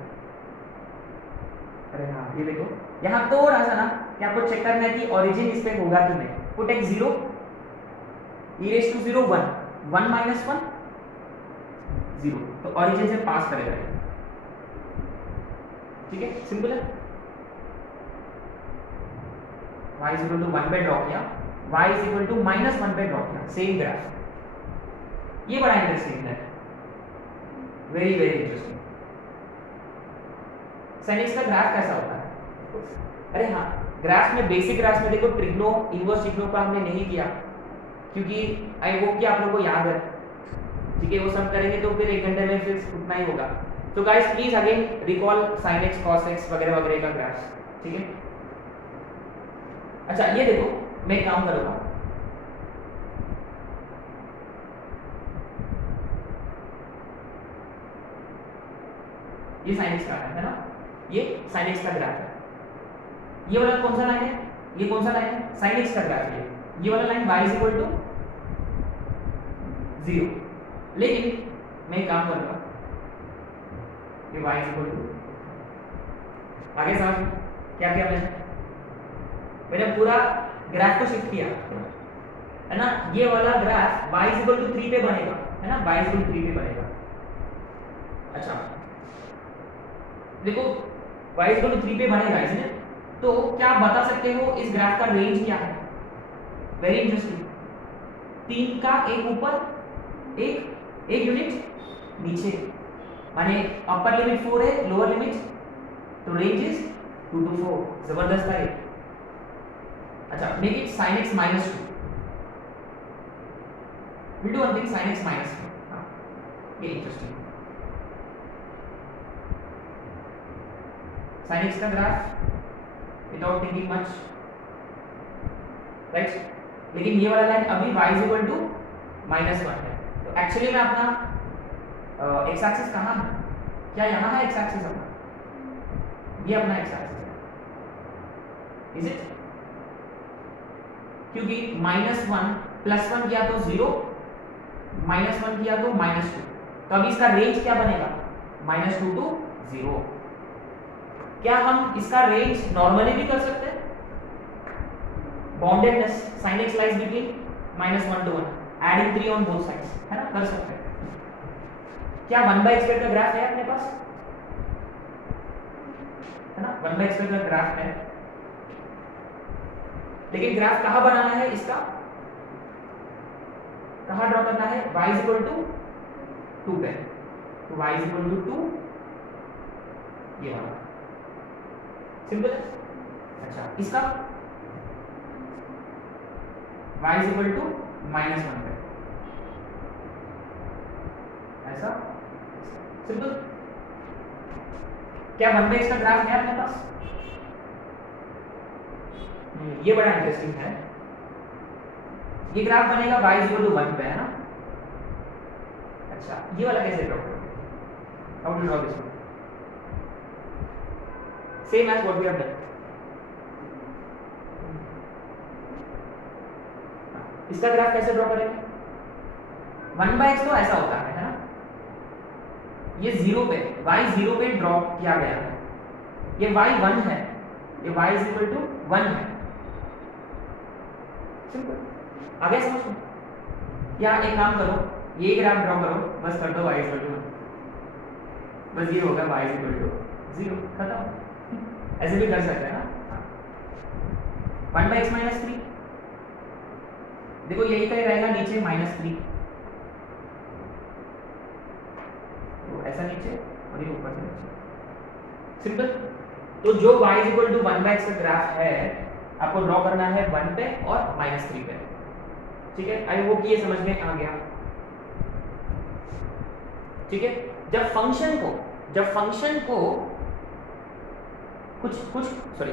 अरे हाँ ये देखो यहाँ थोड़ा सा ना कि आपको चेक करना है कि ओरिजिन इस पे होगा कि नहीं, put x 0, e raise to 0 1, 1 minus 1 0, तो ओरिजिन से पास करेगा, ठीक है, सिंपल है। y is equal to 1 पे ड्रॉ किया, y is equal to -1 पे ड्रॉ किया, सेम ग्राफ, ये बड़ा इंटरेस्टिंग है। Very very interesting. sin x का ग्राफ कैसा होता है? अरे हाँ, ग्राफ में बेसिक ग्राफ में देखो ट्रिग्नो इनवर्स ट्रिग्नो का हमने नहीं किया क्योंकि आई होप कि आप लोगों को याद है, ठीक है। वो सब करेंगे तो फिर 1 घंटे में फिर उतना ही होगा। तो guys please again recall sin x cos x वगैरह वगैरह का ग्राफ, ठीक है। अच्छा ये देखो, मैं एक काम करूंगा, ये sin x का है ना, ये sin x का ग्राफ है। ये वाला कौन सा लाइन है? ये कौन सा लाइन है? sin x का ग्राफ है। ये वाला line y is equal to 0। लेकिन मैं एक काम करूंगा, ये y इज इक्वल टू, आगे समझ क्या किया मैंने पूरा ग्राफ को शिफ्ट किया, है ना। ये वाला graph y is equal to 3 पे बनेगा, है ना, y इज इक्वल टू 3 पे बनेगा। अच्छा देखो y इज इक्वल टू 3 पे बनेगा इसमें, तो क्या आप बता सकते हो इस ग्राफ का रेंज क्या है? Very interesting. 3 का एक ऊपर एक यूनिट नीचे, माने अपर लिमिट 4 है, लोअर लिमिट, तो रेंज इज 2 to 4। जबरदस्त है। अच्छा make it sin x minus 2, we'll do one thing, sin x minus 2, ये इंटरेस्टिंग। sin x का graph without thinking much, right. लेकिन ये वाला लाइन अभी y इज इक्वल टू -1 है, तो एक्चुअली में अपना x एक्सिस कहाँ है? क्या यहाँ है x एक्सिस अपना? ये अपना x एक्सिस है, इज इट? क्योंकि -1 +1 किया तो 0, -1 किया तो -2, तो अभी इसका रेंज क्या बनेगा? -2 to 0। क्या हम इसका रेंज नॉर्मली भी कर सकते हैं? Boundedness sin x lies between -1 to 1, adding 3 on both sides, है ना, कर सकते हैं। क्या 1/x² का ग्राफ है अपने पास? है ना, 1/x² का ग्राफ है, लेकिन ग्राफ कहाँ बनाना है इसका? कहाँ ड्रॉ करना है? y इज इक्वल टू 2 पे, तो y इज इक्वल टू 2, ये वाला सिंपल है। अच्छा इसका y इज इक्वल टू -1 पे, ऐसा सिंपल। क्या 1/x का ग्राफ है अपने पास? ये बड़ा इंटरेस्टिंग है। ये ग्राफ बनेगा y इज इक्वल टू 1 पे, है ना। अच्छा ये वाला कैसे ड्रॉ करोगे? How to draw this one? Same as what we have done. इसका ग्राफ कैसे ड्रॉ करेंगे? 1/x तो ऐसा होता है ना, ये 0 पे, y 0 पे ड्रॉ किया गया है, ये y 1 है, ये y इज इक्वल टू 1 है, सिंपल। आगे समझ लो, या एक काम करो, ये ग्राफ ड्रॉ करो, बस कर दो y इक्वल टू 1, बस ये होगा y इक्वल टू 0, खत्म। ऐसे भी कर सकते हैं ना। 1/x minus 3, देखो यही कहीं रहेगा नीचे -3, तो ऐसा नीचे और ये ऊपर से नीचे, सिंपल। तो जो y is equal to 1/x का ग्राफ है आपको ड्रॉ करना है 1 पे और -3 पे, ठीक है। आई होप ये समझ में आ गया, ठीक है। जब फंक्शन को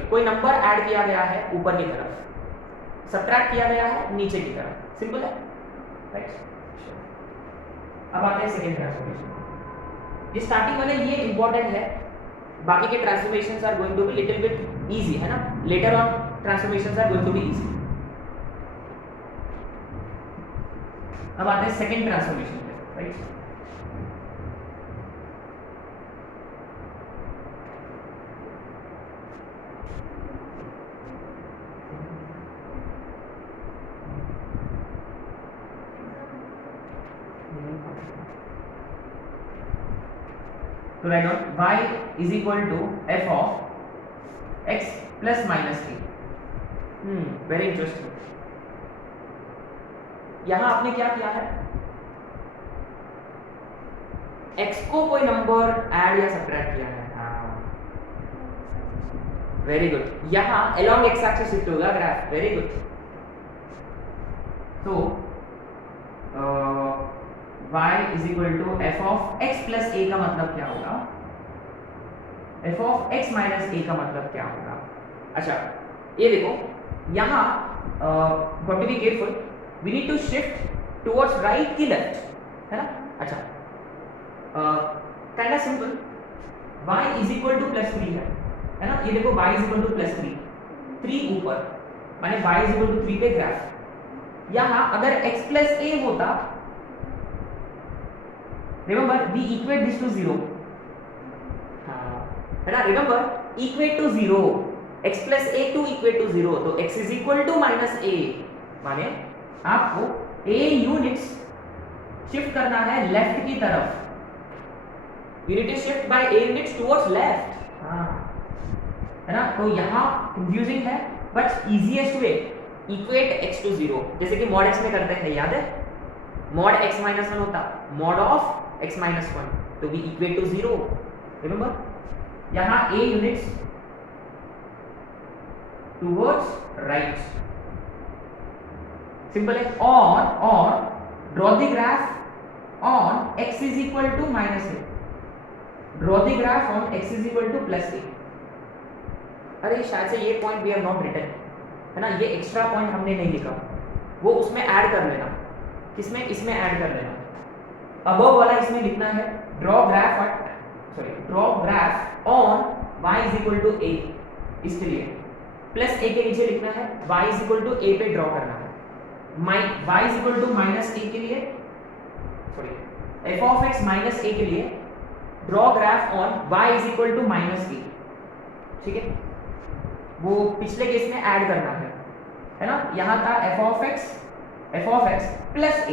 कोई नंबर ऐड किया गया है ऊपर की तरफ, सब्ट्रैक्ट किया गया है नीचे की तरफ, सिंपल है, राइट। अब आते हैं सेकंड ट्रांसफॉर्मेशन। ये स्टार्टिंग वाले ये इंपॉर्टेंट है, बाकी के transformations are going to be little bit easy, है ना। Later on transformations are going to be easy. अब आते हैं सेकंड ट्रांसफॉर्मेशन पे, राइट। तो write down y is equal to f of x plus -3। Very interesting. यहां आपने क्या किया है? x को कोई नंबर ऐड या सब्ट्रैक्ट किया है, हाँ वेरी गुड, यहाँ along x एक्सिस शिफ्ट होगा ग्राफ, वेरी गुड। तो y is equal to f of x plus a का मतलब क्या होगा, f of x minus a का मतलब क्या होगा। अच्छा ये देखो यहाँ got to be careful, we need to shift towards right की लेफ्ट, है ना। अच्छा kind of simple, y is equal to plus 3 है ना, ये देखो y is equal to plus 3 ऊपर, माने y इज इक्वल टू 3 पे ग्राफ। यहाँ अगर x प्लस a होता, remember we equate this to 0, है ना, remember equate to 0, x plus a to equate to 0, तो x is equal to minus a, माने आपको a यूनिट्स शिफ्ट करना है लेफ्ट की तरफ, unit shift by a units towards left, हाँ है ना। तो यहाँ कंफ्यूजिंग है but easiest way, equate x to 0, जैसे कि मॉड x में करते हैं, याद है मॉड x माइनस 1 होता मॉड ऑफ x माइनस 1, तो वी इक्वेट टू 0, रिमेंबर यहाँ a units towards right, simple है। और draw the graph on x is equal to minus a, draw the graph on x is equal to plus a। अरे शायद से ये point we have not written, है ना, ये एक्स्ट्रा पॉइंट हमने नहीं लिखा, वो उसमें ऐड कर लेना, किसमें, इसमें ऐड कर लेना। अबव वाला इसमें लिखना है draw graph on y is equal to a, इसके लिए प्लस a के नीचे लिखना है y is equal to a पे ड्रॉ करना है, y is equal to minus a के लिए, sorry f of x minus a के लिए draw graph on y is equal to minus a, ठीक है, वो पिछले केस में ऐड करना है ना। यहाँ था f of x plus a,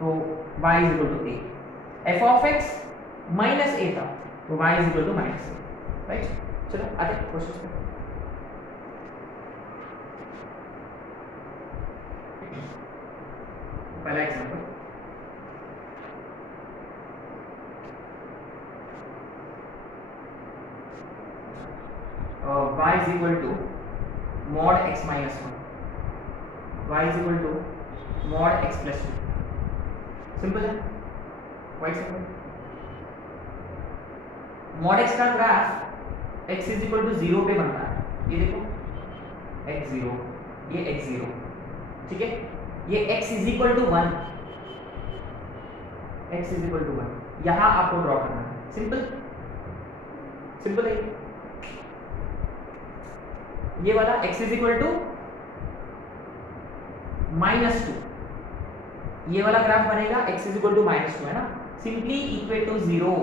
तो y is equal to a, f of x minus a था, तो y is equal to minus a, right. चलो आगे क्वेश्चन पे, पहला example, y is equal to mod x minus 1, y is equal to mod x plus 2, simple है, quite simple. mod x का graph x is equal to 0 पे बनता है, ये देखो x0, ये x0, ठीक है, ये x is equal to 1, x is equal to 1, यहाँ आपको ड्रॉ करना है, सिंपल सिंपल है। ये वाला x इज इक्वल टू -2, ये वाला ग्राफ बनेगा x इज इक्वल टू -2, है ना, सिंपली इक्वल टू 0,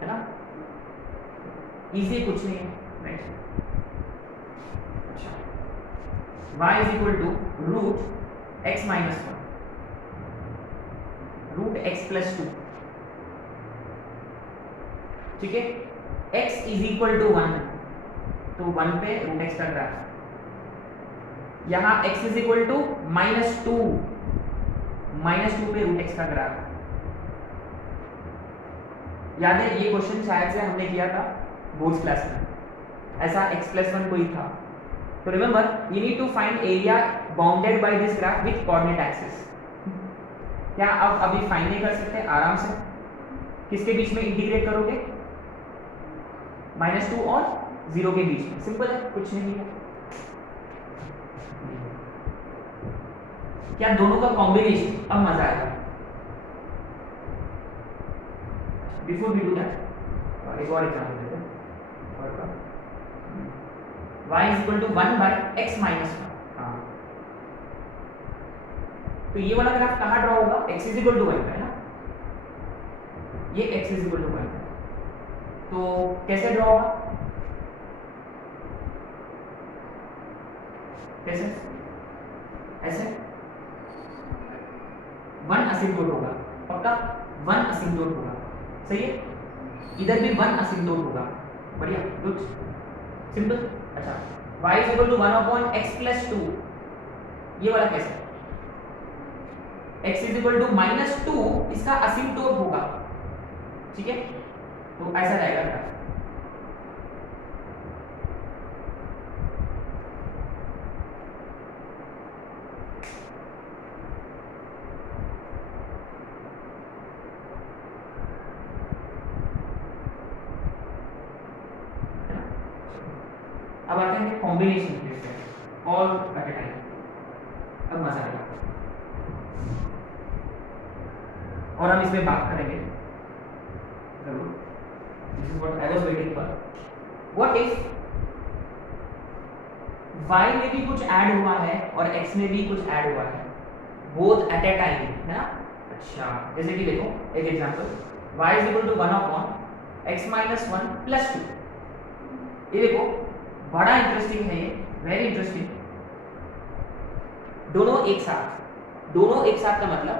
है ना, इजी कुछ नहीं है, राइट। अच्छा y is equal to root x minus 1, root x plus 2, ठीक है, x इज इक्वल टू 1, तो 1 पे रूट x का ग्राफ, यहाँ x इज इक्वल टू -2 पे रूट x का ग्राफ। याद है ये क्वेश्चन शायद से हमने किया था बोर्ड्स क्लास में, ऐसा x प्लस 1 कोई था, तो remember you need to find area bounded by this graph with coordinate axis. क्या आप अभी फाइंड नहीं कर सकते आराम से, किसके बीच में इंटीग्रेट करोगे, -2 और 0 के बीच में, सिंपल है, कुछ नहीं है। क्या दोनों का कॉम्बिनेशन, अब मजा आएगा। बिफोर वी डू दैट एक और एग्जांपल लेते हैं, और का y is equal to 1 by x minus 1, हाँ, तो ये वाला ग्राफ कहाँ ड्रॉ होगा, x इज इक्वल टू 1 है ना, ये x इज इक्वल टू 1 है, तो कैसे ड्रॉ होगा, कैसे, ऐसे 1 असिम्प्टोट होगा, पक्का 1 असिम्प्टोट होगा, सही है, इधर भी 1 असिम्प्टोट होगा, बढ़िया, गुड, सिंपल। अच्छा y is equal to 1 upon x plus 2, ये वाला कैसे, x इज इक्वल टू -2 इसका असिम्प्टोट होगा, ठीक है, तो ऐसा रहेगा ग्राफ। अब आते हैं कॉम्बिनेशन पे और एट ए टाइम, अब मजा आएगा और हम इसमें बात करेंगे जरूर। This is what I was waiting for. What if y में भी कुछ ऐड हुआ है और x में भी कुछ ऐड हुआ है, बोथ एट ए टाइम, है ना। अच्छा, जैसे कि देखो एक example, y is equal to 1 upon x minus 1 plus 2। ये देखो बड़ा इंटरेस्टिंग है, ये वेरी इंटरेस्टिंग। दोनों एक साथ का मतलब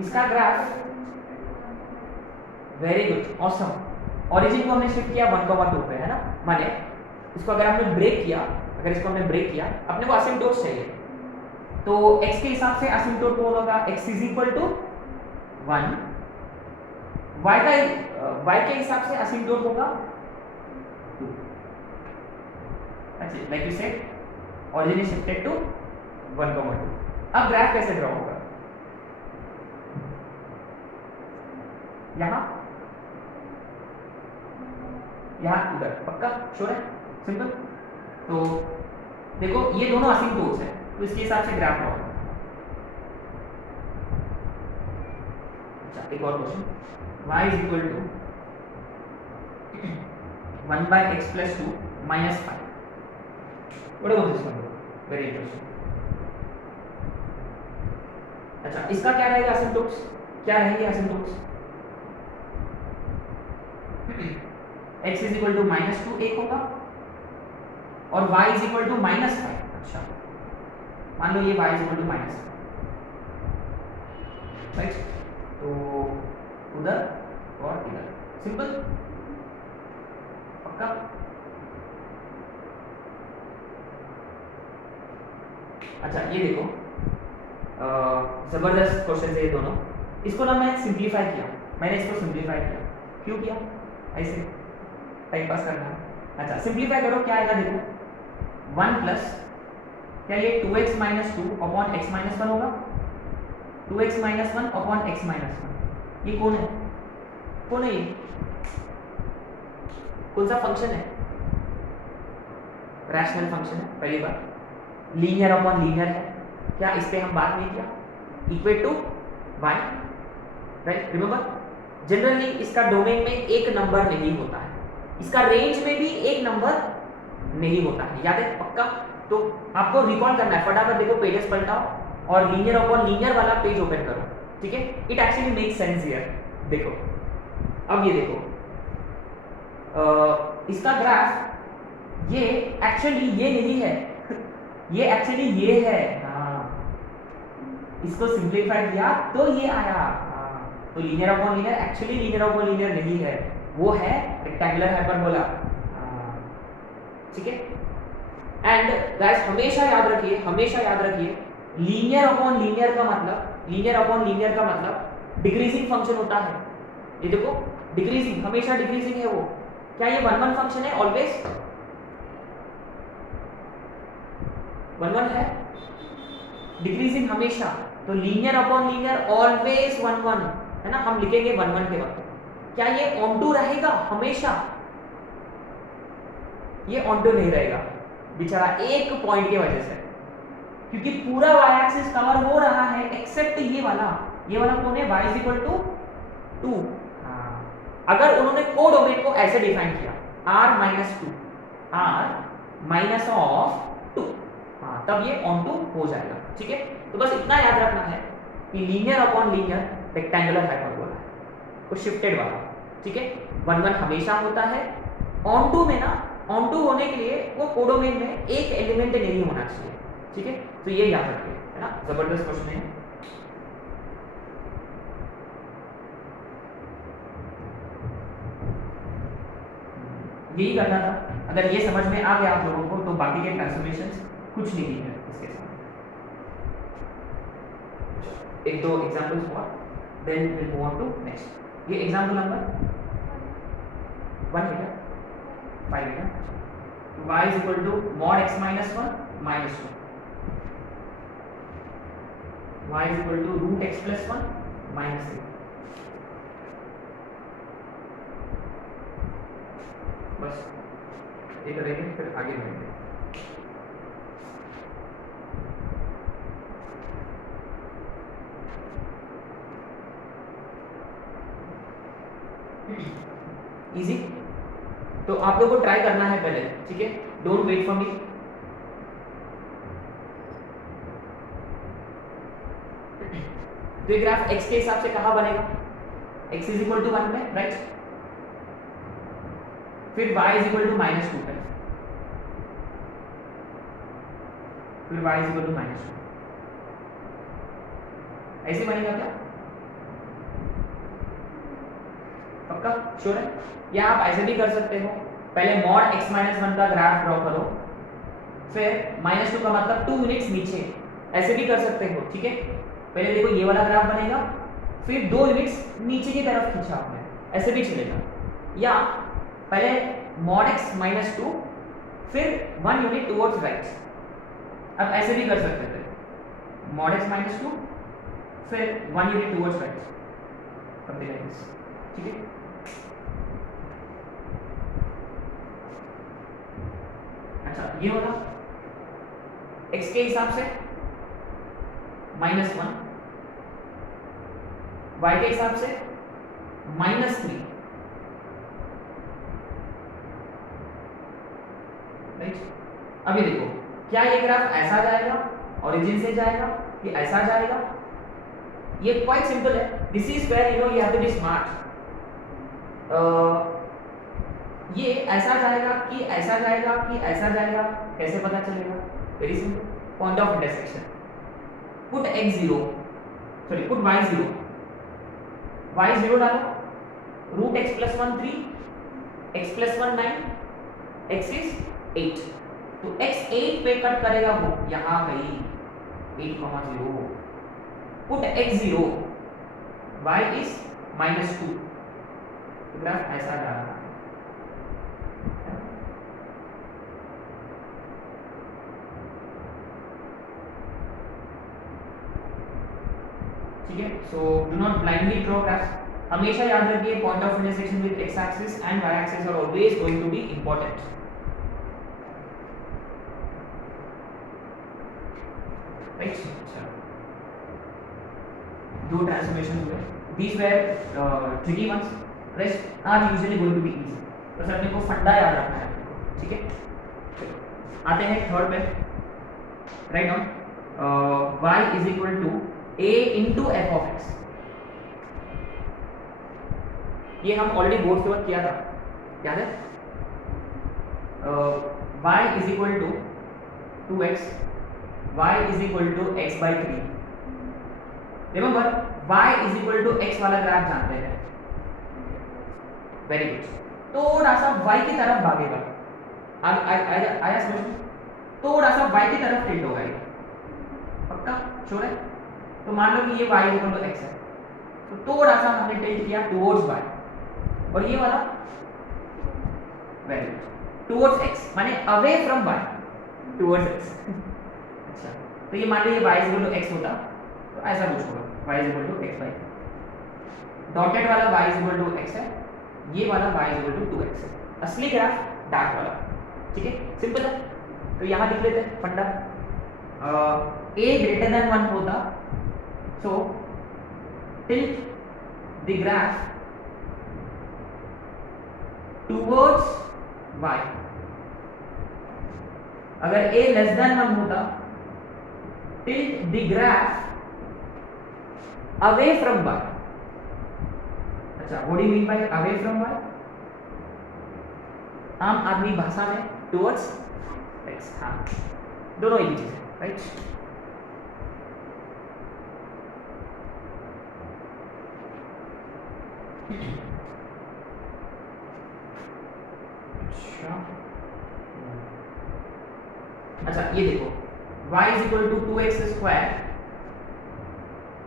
इसका graph very good, awesome. Origin को हमने शिफ्ट किया 1,2 पे, है ना। माने इसको अगर हमने ब्रेक किया, अपने को असिम्प्टोट चाहिए, तो x के हिसाब से असिम्प्टोट कौन होगा, x is equal to 1, y के हिसाब से असिम्प्टोट होगा 2। अच्छा, like you said origin is shifted to 1,2। अब ग्राफ कैसे ड्रॉ होगा, यहाँ उधर, पक्का श्योर है, सिंपल। तो देखो ये दोनों असिम्प्टोट्स हैं, तो इसके हिसाब से ग्राफ ड्रॉ होगा। अच्छा, एक और question, y is equal to 1/x plus 2 minus 5। What about this one? Very interesting. अच्छा, इसका क्या रहेगा असिम्प्टोट्स, क्या रहेंगे असिम्प्टोट्स? x इज इक्वल टू -2 एक होगा और y इज इक्वल टू -5। अच्छा, मान लो ये y is equal to -5, right, तो उधर और इधर, सिंपल, पक्का। अच्छा, ये देखो जबरदस्त क्वेश्चन है ये दोनों। इसको ना मैंने इसको सिंप्लीफाई किया। क्यों किया? ऐसे टाइम पास करना है। अच्छा, सिंप्लीफाई करो, क्या आएगा देखो, 1 प्लस, क्या ये 2x minus 2 upon x minus 1 होगा, 2x minus 1 upon x minus 1। ये कौन है ये? कौन सा फंक्शन है? रैशनल फंक्शन है, पहली बात। लीनियर अपॉन लीनियर है, क्या इस पे हम बात नहीं किया? Equate to y, right, remember. Generally इसका डोमेन में एक नंबर नहीं होता है, इसका रेंज में भी एक नंबर नहीं होता है, याद है, पक्का। तो आपको रिकॉल करना है, फटाफट देखो, पेजेस पलटाओ और लीनियर अपॉन लीनियर वाला पेज ओपन करो, ठीक है। It actually make sense here. देखो, अब ये देखो, इसका ग्राफ ये एक्चुअली ये नहीं है ये एक्चुअली ये है, इसको सिंप्लीफाई किया तो ये आया। तो linear upon linear actually linear upon linear नहीं है, वो है रेक्टेंगुलर हाइपरबोला, ठीक है। एंड गाइस हमेशा याद रखिए लीनियर अपॉन लीनियर का मतलब डिक्रीजिंग फंक्शन होता है। ये देखो, डिक्रीजिंग, हमेशा डिक्रीजिंग है वो। क्या ये 1 1 फंक्शन है? ऑलवेज 1 1 है, डिक्रीजिंग हमेशा। तो लीनियर अपॉन लीनियर ऑलवेज 1 1, है ना। हम लिखेंगे 1 1 के वक्त। क्या ये ऑन टू रहेगा हमेशा? ये ऑन टू नहीं रहेगा बेचारा, एक पॉइंट की वजह से, क्योंकि पूरा y एक्सिस कवर हो रहा है एक्सेप्ट ये वाला कौन है? y is equal to 2। अगर उन्होंने कोडोमेन को ऐसे डिफाइन किया r माइनस ऑफ 2, तब ये ऑन टू हो जाएगा, ठीक है। तो बस इतना याद रखना है कि linear upon linear rectangular hyperbola है, वो शिफ्टेड वाला, ठीक है। 1 1 हमेशा होता है। ऑन टू में ना, ऑन टू होने के लिए वो कोडोमेन में एक एलिमेंट नहीं होना चाहिए, ठीक है। तो ये याद रखिए, है ना, जबरदस्त क्वेश्चन है। यही करना था। अगर ये समझ में आ गया आप लोगों को, तो बाकी के ट्रांसफॉर्मेशंस कुछ नहीं है इसके साथ। एक दो एग्जांपल्स और, then will move on to next. ये एग्जांपल नंबर 1 है क्या, 5 है क्या। y is equal to mod x minus 1 minus 2, y is equal to root x plus 1 minus 3। बस ये करेंगे फिर आगे बढ़ेंगे। इजी, तो आप लोगों को ट्राई करना है पहले, ठीक है, डोंट वेट फॉर मी। तो ये ग्राफ x के हिसाब से कहां बनेगा, x इज इक्वल टू 1 में, राइट। फिर y is equal to minus 2 पे, फिर y is equal to minus 2, ऐसे बनेगा क्या, पक्का श्योर है। या आप ऐसे भी कर सकते हो, पहले मॉड x माइनस 1 का ग्राफ ड्रॉ करो, फिर माइनस 2 का मतलब 2 यूनिट्स नीचे, ऐसे भी कर सकते हो, ठीक है। पहले देखो ये वाला ग्राफ बनेगा, फिर 2 यूनिट्स नीचे की तरफ खींचा आपने, ऐसे भी चलेगा। या पहले मॉड x माइनस 2 फिर 1 यूनिट टुवर्ड्स राइट, अब ऐसे भी कर सकते थे, मॉड x माइनस 2 फिर 1 unit towards right, something like this, ठीक है। अच्छा ये होगा x के हिसाब से -1, y के हिसाब से -3, राइट। अभी देखो क्या ये ग्राफ ऐसा जाएगा, ओरिजिन से जाएगा, ये ऐसा जाएगा, ये क्वाइट सिंपल है। This is where you know you have to be smart. ये ऐसा जाएगा कि ऐसा जाएगा कि ऐसा जाएगा, कैसे पता चलेगा, very simple, point of intersection. Put x 0, sorry put y 0, y 0 डालो, root x plus 1 3, x plus 1 9, x is 8, तो x 8 पे कट करेगा वो यहाँ कहीं 8,0। पुट x 0, y इज -2, तो ग्राफ ऐसा जा रहा है। ठीक है, so do not blindly draw graphs. हमेशा याद रखिए point of intersection with x axis and y axis are always going to be important, right. अच्छा दो ट्रांसफॉर्मेशन हुए, these were tricky ones, rest are usually going to be easy, तो sir अपने को फंडा याद रखना है अपने को, ठीक है। आते हैं थर्ड पे, right now y is equal to a into f of x. ये हम ऑलरेडी बोर्ड के वक्त किया था, याद है। y is equal to 2x, y is equal to x by 3। Remember y is equal to x वाला ग्राफ जानते हैं, वेरी गुड। थोड़ा सा y की तरफ भागेगा, आया समझ में, थोड़ा सा y की तरफ टिल्ट होगा, पक्का श्योर है। तो मान लो कि ये y इक्वल टू x है, तो थोड़ा सा हमने टिल्ट किया टुवर्ड्स y, और ये वाला वैल्यू टुवर्ड्स x, माने away from y towards x। अच्छा तो ये मान लो ये y इक्वल टू x होता, तो ऐसा कुछ होगा, y equal to x by, dotted वाला y इक्वल टू x है, ये वाला y इक्वल टू 2x है, असली ग्राफ डार्क वाला, ठीक है, सिंपल है। तो यहाँ लिख लेते हैं फंडा, a ग्रेटर देन 1 होता, so tilt the graph towards y। अगर a less than 1 होता, tilt the graph away from y। अच्छा what do you mean by away from y? आम आदमी भाषा में towards x, हाँ दोनों एक ही चीज है, राइट। अच्छा ये देखो y is equal to 2x square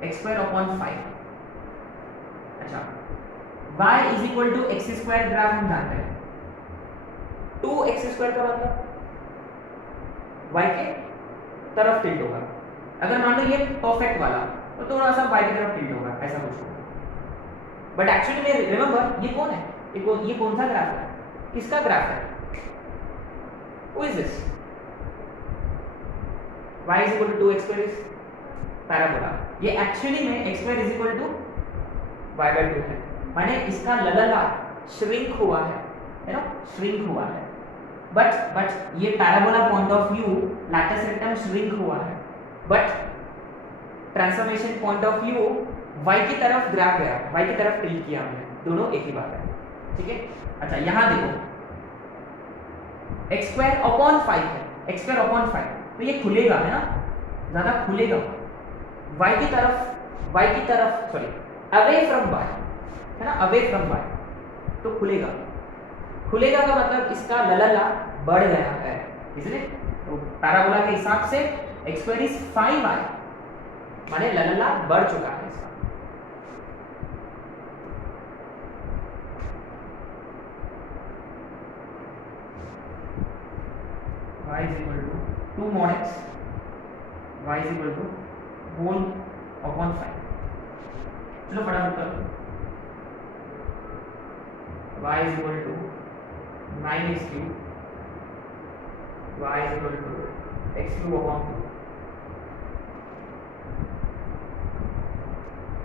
x square upon 5। अच्छा, y is equal to x square graph हम जानते हैं, 2x स्क्वायर का मतलब y के तरफ टिल्ट होगा। अगर मान लो ये परफेक्ट वाला तो थोड़ा सा y की तरफ टिल्ट होगा, ऐसा कुछ होगा। बट एक्चुअली में रिमेंबर ये कौन है, ये कौन सा ग्राफ है, किसका ग्राफ है? Who is this? y is equal to 2x square is parabola. ये एक्चुअली में x square is equal to y by 2 है, माने इसका ललला श्रिंक हुआ है ना, श्रिंक हुआ है। बट ये parabola point of view lattice rectum shrink हुआ है, but transformation point of view y की तरफ ग्राफ गया, y की तरफ टिल्ट किया हमने, दोनों एक ही बात है, ठीक है। अच्छा, यहां देखो x स्क्वायर अपॉन 5 है, x स्क्वायर अपॉन 5 तो ये खुलेगा है ना, ज्यादा खुलेगा y की तरफ सॉरी अवे फ्रॉम y है ना, अवे फ्रॉम y तो खुलेगा का मतलब इसका ललला बढ़ गया है, इसलिए तो पैराबोला के हिसाब से x स्क्वायर इज 5y माने ललला बढ़ चुका है इसका। y is equal to 2 mod x, y is equal to whole upon 5। चलो फटाफट करो, y is equal to 9x cube, y is equal to x cube upon 2,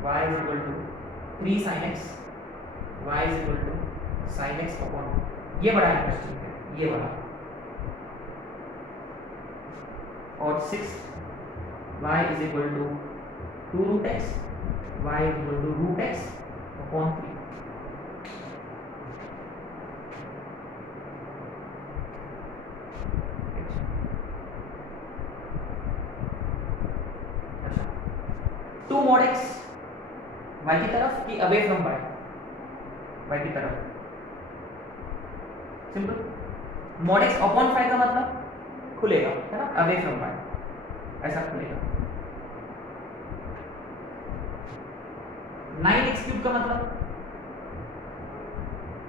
y is equal to 3 sin x, y is equal to sin x upon 2। ये बड़ा interesting है, ये बड़ा। और 6 y is equal to 2 root x, y is equal to root x upon 3। अच्छा, 2 mod x y की तरफ कि अवे फ्रॉम y की तरफ, सिंपल। mod x अपॉन 5 का मतलब खुलेगा है ना, अवे फ्रॉम y ऐसा खुलेगा। 9x क्यूब का मतलब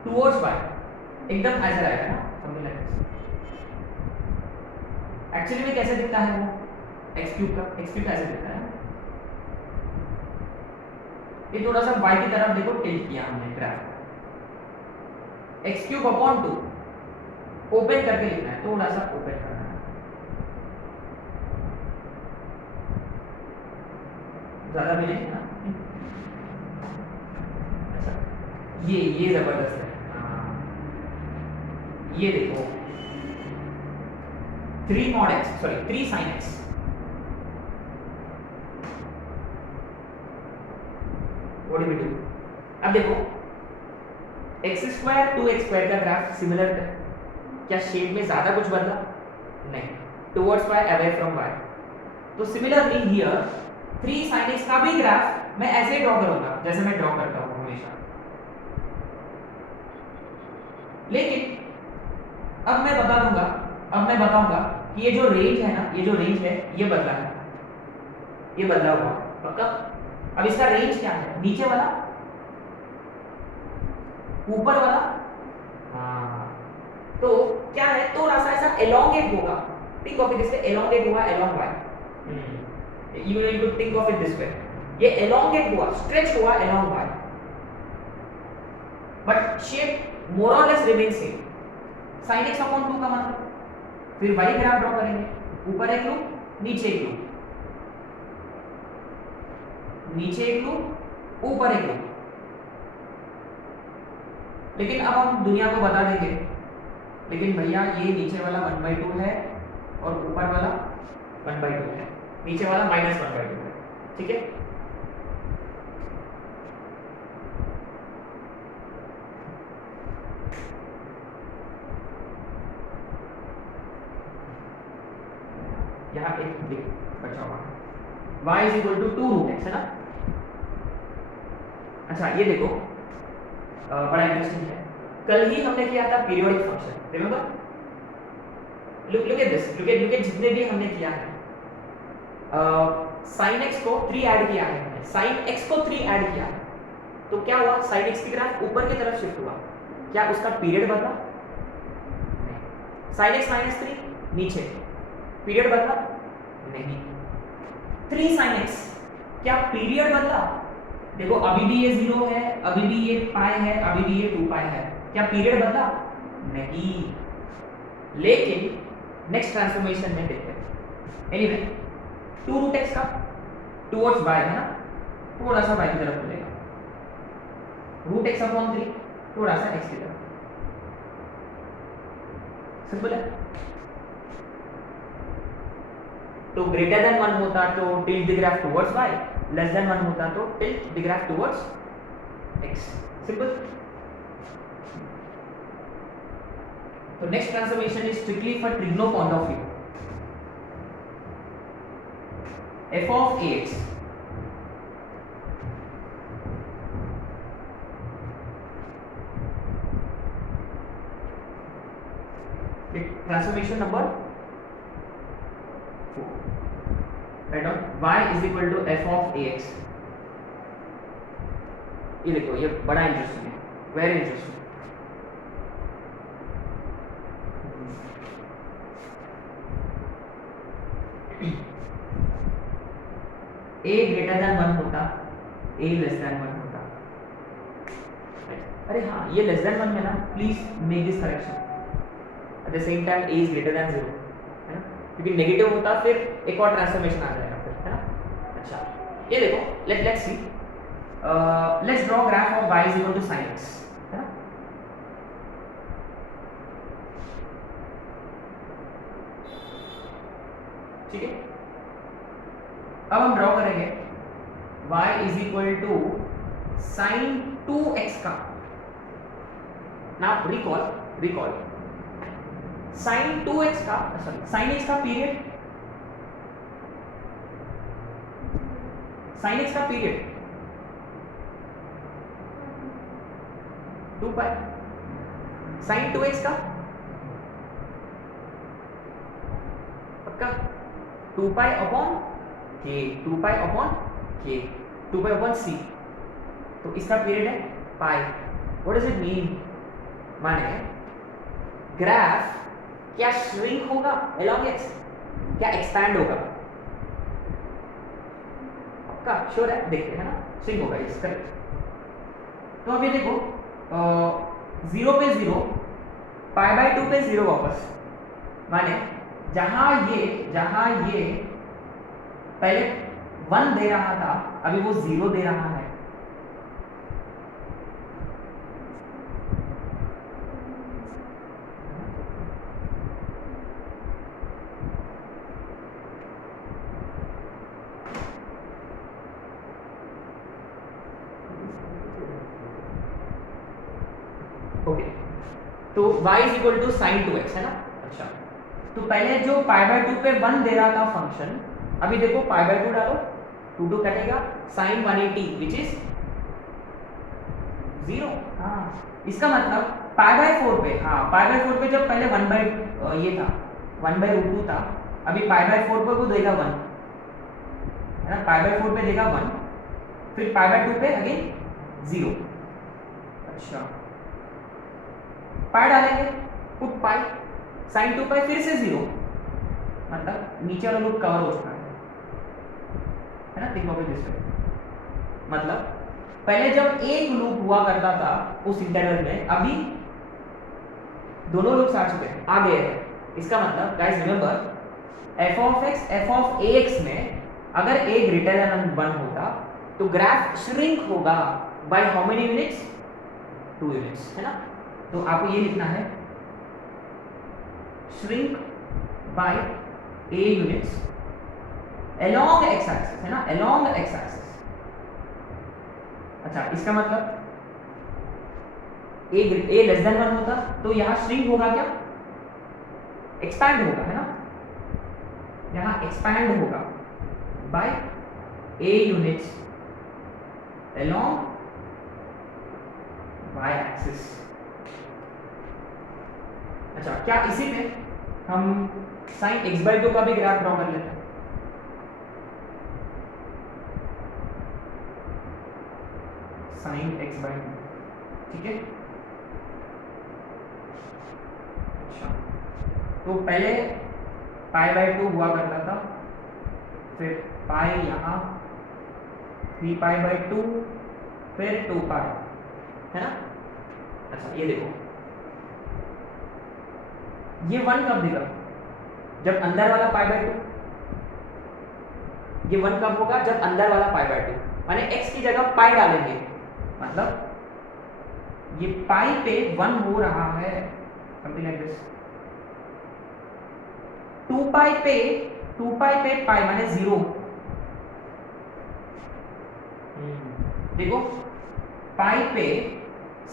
टुवर्ड्स y एकदम ऐसा रहेगा ना, समथिंग लाइक दिस। एक्चुअली में कैसे दिखता है वो x क्यूब कैसे दिखता है, ये थोड़ा सा y की तरफ देखो टिल्ट किया हमने graph, x cube upon 2 open करके लिखना है, थोड़ा सा ओपन करना है, ज्यादा भी नहीं ना। अच्छा, ये जबरदस्त है, ये देखो 3 mod x sorry 3 sin x, what do we do? अब देखो x स्क्वायर 2x स्क्वायर का ग्राफ सिमिलर है, क्या शेप में ज्यादा कुछ बदला? नहीं, towards y away from y। तो सिमिलरली हियर 3 sin x का भी ग्राफ मैं ऐसे ड्रॉ करूंगा जैसे मैं ड्रॉ करता हूं हमेशा, लेकिन अब मैं बताऊंगा कि ये जो रेंज है ना, ये बदला है, ये बदला हुआ पक्का। अब इसका रेंज क्या है, नीचे वाला ऊपर वाला, हाँ तो क्या है, थोड़ा सा ऐसा एलोंगेट होगा, think of it this way, elongate हुआ along y, you need to think of it this way, ये elongate हुआ, stretch हुआ along y, but shape more or less remains same। sin x upon 2 का मतलब फिर y graph draw करेंगे, ऊपर एक लूप, नीचे एक लूप, नीचे एक लूप, ऊपर एक लूप। लेकिन अब हम दुनिया को बता देंगे, लेकिन भैया ये नीचे वाला 1/2 है और ऊपर वाला 1/2 है, नीचे वाला -1/2 है, ठीक है। यहाँ एक बचा हुआ y is equal to 2 root x है ना। अच्छा ये देखो बड़ा इंटरेस्टिंग है, कल ही हमने किया था periodic function, remember? Look at this, look at जितने भी हमने किया है साइन एक्स को 3 ऐड किया है, साइन एक्स को 3 ऐड किया है, तो क्या हुआ, साइन एक्स की ग्राफ ऊपर की तरफ शिफ्ट हुआ, क्या उसका पीरियड बदला? नहीं। साइन एक्स माइनस 3 नीचे, पीरियड बदला? नहीं। 3 साइन एक्स, क्या पीरियड बदला? देखो अभी भी ये 0 है, अभी भी ये पाई है, अभी भी ये 2 पाई है, क्या पीरियड बदला? नहीं। लेकिन नेक्स्ट ट्रांसफॉर्मेशन में देखते हैं। एनीवे 2 रूट एक्स का टुवर्ड्स y है ना, थोड़ा सा y की तरफ मिलेगा, रूट एक्स अपॉन 3 थोड़ा सा x की तरफ, सिंपल है। तो ग्रेटर देन 1 होता तो tilt the graph towards y, less than 1 होता तो tilt the graph towards x, simple. तो next transformation is strictly for trigno point of view. f of ax transformation number 4, write down y is equal to f of ax। ये देखो ये बड़ा interesting है, very interesting. a greater than 1 होता, a less than 1 होता। अरे हाँ, ये लेस देन 1 में ना, please make this correction, at the same time a is greater than 0, है ना, क्योंकि नेगेटिव होता फिर एक और ट्रांसफॉर्मेशन आ जाएगा फिर, है ना। अच्छा ये देखो, let's see, let's draw graph of y is equal to sin x, है ना। ठीक है, अब हम ड्रॉ करेंगे y is equal to sine 2x का। नाउ रिकॉल साइन 2x का, सॉरी साइन x का पीरियड, साइन x का पीरियड 2 पाई, साइन 2x का पक्का 2 pi upon k, 2 pi upon k, 2 pi upon c, तो इसका पीरियड है pi. What does it mean? माने ग्राफ क्या श्रिंक होगा along x, क्या एक्सपैंड होगा? पक्का श्योर है, देखते हैं ना, श्रिंक होगा, इस करेक्ट। तो अब ये देखो 0 पे 0, पाई बाय 2 पे 0 वापस, माने जहां ये पहले 1 दे रहा था, अभी वो 0 दे रहा है। ओके, तो y is equal to sine 2x, है ना। अच्छा, तो पहले जो पाई बाय 2 पे 1 दे रहा था फंक्शन, अभी देखो पाई बाय 2 डालो, 2 कटेगा, साइन 180 विच इज 0। हाँ, इसका मतलब पाई बाय 4 पे, हाँ पाई बाय 4 पे जब पहले 1 बाय ये था 1/√2 था, अभी पाई बाय 4 पे वो देगा 1, है ना, पाई बाय 4 पे देगा 1, फिर पाई बाय 2 पे अगेन 0। अच्छा, पाई डालेंगे, पुट पाई, साइन 2 पाई फिर से 0, मतलब नीचे वाला लूप कवर हो चुका है ना। थिंक ऑफ इट दिस वे, मतलब पहले जब एक लूप हुआ करता था उस इंटरवल में, अभी दोनों लूप्स आ चुके हैं, आ गए हैं। इसका मतलब guys remember f of x f of ax में अगर a ग्रेटर देन 1 होता तो ग्राफ श्रिंक होगा by how many units? 2 units, है ना। तो आपको ये लिखना है shrink by a units along x axis, है ना, along x एक्सिस। अच्छा, इसका मतलब a लेस देन 1 होता तो यहाँ श्रिंक होगा, क्या एक्सपैंड होगा, है ना, यहाँ एक्सपैंड होगा by a units along y axis. अच्छा, क्या इसी पे हम sin x/2 का भी ग्राफ ड्रॉ कर लेते हैं? साइन एक्स बाई टू, ठीक है। अच्छा, तो पहले पाई बाई टू हुआ करता था, फिर पाई यहाँ 3 पाई बाई टू, फिर 2 पाई, है ना। अच्छा ये देखो, ये 1 कब देगा, जब अंदर वाला पाई बाई टू, ये 1 कब होगा, जब अंदर वाला पाई बाई टू, माने x की जगह पाई डालेंगे, मतलब ये पाई पे 1 हो रहा है, समथिंग लाइक दिस। 2 पाई पे पाई माने 0। देखो पाई पे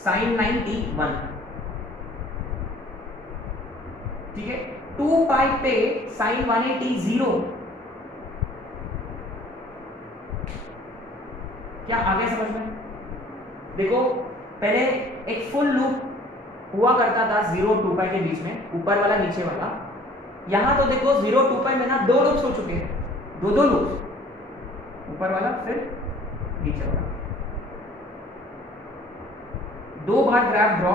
साइन 90 1, ठीक है। 2 पाई पे साइन 180 0। क्या आ गया समझ में? देखो पहले एक फुल लूप हुआ करता था 0 2 पाई के बीच में, ऊपर वाला नीचे वाला। यहां तो देखो 0 2 पाई में ना 2 लूप्स हो चुके हैं, दो लूप्स, ऊपर वाला फिर नीचे वाला, 2 बार ग्राफ ड्रॉ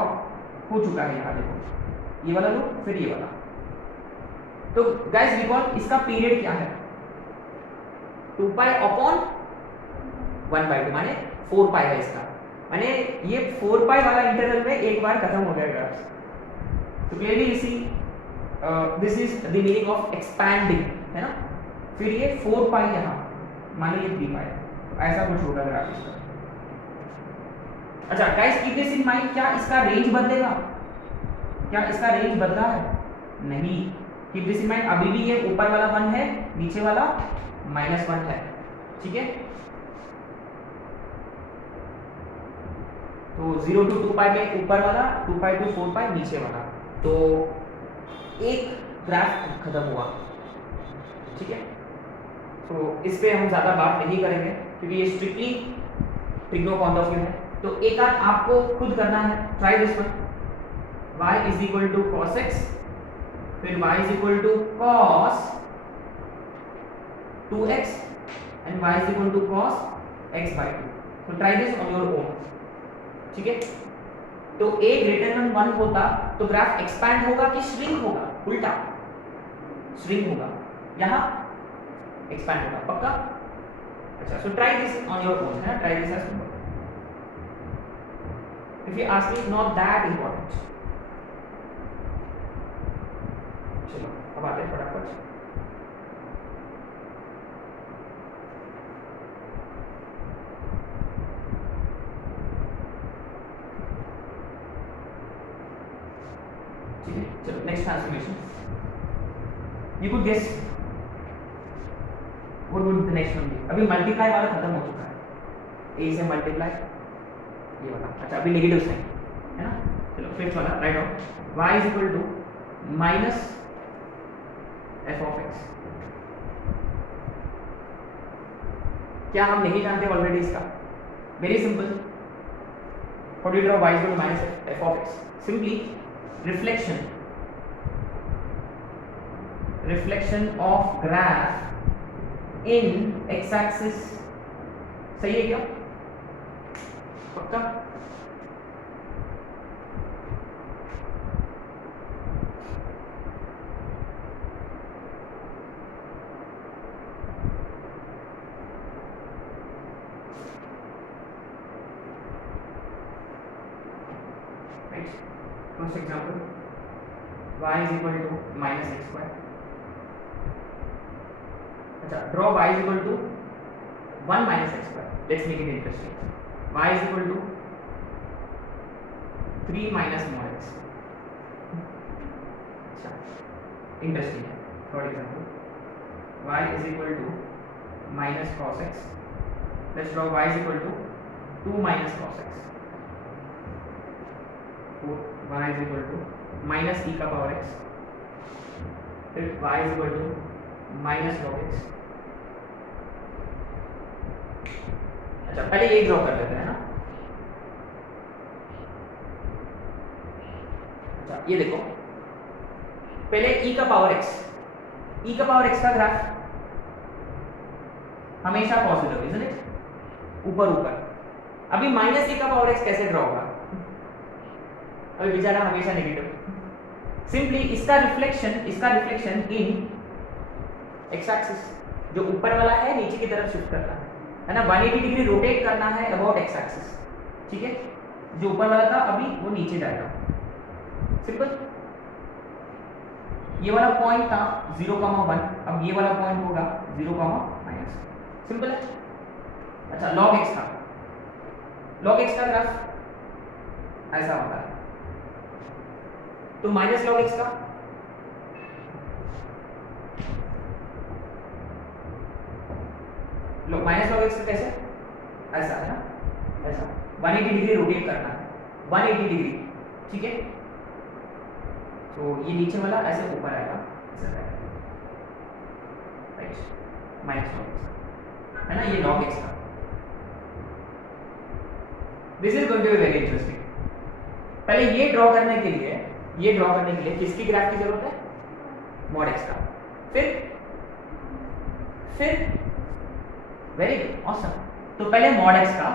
हो चुका है। यहां देखो ये वाला लूप, फिर ये वाला। तो गाइस रिकॉल, इसका पीरियड क्या है, 2 पाई अपॉन 1/2 माने 4 पाई है इसका, माने ये 4 पाई वाला इंटरवल में एक बार खत्म हो जाएगा। तो clearly you see this is the meaning of expanding, है ना। फिर ये 4 पाई यहाँ, मान लीजिए 3 पाई, ऐसा कुछ होगा ग्राफ इसका। अच्छा guys keep this in mind, क्या इसका रेंज बदलेगा, क्या इसका रेंज बदला है, नहीं। कीप दिस इन माइंड, अभी भी ये ऊपर वाला 1 है, नीचे वाला -1 है, ठीक है। तो 0 to 2 पाई में ऊपर वाला, 2 पाई to 4 पाई नीचे वाला, तो एक ग्राफ खत्म हुआ, ठीक है। तो इस पे हम ज्यादा बात नहीं करेंगे क्योंकि ये strictly trigno point of view है। तो एक आध आपको खुद करना है, try this one, y is equal to cos x, फिर y is equal to cos 2x and y is equal to cos x by 2। तो try this on your own, ठीक है। तो a ग्रेटर देन 1 होता तो graph expand होगा कि shrink होगा, उल्टा श्रिंक होगा, यहां एक्सपैंड होगा, पक्का। अच्छा, so try this on your own, है ना, try this as homework. If you ask me, not that important. चलो अब आते हैं फटाफट। ठीक है, चलो next transformation. You could guess what would the next one be. अभी मल्टीप्लाई वाला खत्म हो चुका है, a से मल्टीप्लाई ये वाला। अच्छा अभी नेगेटिव साइन, है ना। चलो फिफ्थ वाला right of y is equal to minus f of x। क्या हम नहीं जानते ऑलरेडी इसका? Very simple, how do you draw y is equal to minus f of x? Simply reflection of graph in x axis. सही है क्या, पक्का? right, first example, y is equal to minus x square। अच्छा, draw y is equal to 1 minus x square, let's make it interesting। y is equal to 3 minus mod x। अच्छा interesting है। For example y is equal to minus cos x, let's draw y is equal to 2 minus cos x। y is equal to minus e का power x, फिर y is equal to minus log x। अच्छा पहले ये draw कर लेते हैं ना। अच्छा ये देखो, पहले e का पावर x, e का पावर x का ग्राफ हमेशा पॉजिटिव, इजंट इट, ऊपर ऊपर। अभी माइनस ए का पावर एक्स कैसे ड्रॉ होगा? अभी बेचारा हमेशा नेगेटिव। सिंपली इसका रिफ्लेक्शन इन एक्स एक्सिस, जो ऊपर वाला है नीचे की तरफ शिफ्ट करना है ना, 180 डिग्री रोटेट करना है अबाउट एक्स एक्सिस, ठीक है। जो ऊपर वाला था अभी वो नीचे जाएगा, सिंपल। ये वाला पॉइंट था 0,1, अब ये वाला पॉइंट होगा 0,-, सिंपल है। अच्छा, log x का ग्राफ ऐसा होता है, तो माइनस log x का कैसे? ऐसा है ना, ऐसा 180 डिग्री रोटेट करना है, 180 डिग्री, ठीक है। तो ये नीचे वाला ऐसे ऊपर आएगा, ऐसा आएगा, राइट, माइनस log x है ना, ये log x का। This is going to be very interesting. पहले ये ड्रॉ करने के लिए किसकी ग्राफ की जरूरत है? मॉड x का। फिर वेरी गुड, ऑसम। तो पहले मॉड x का,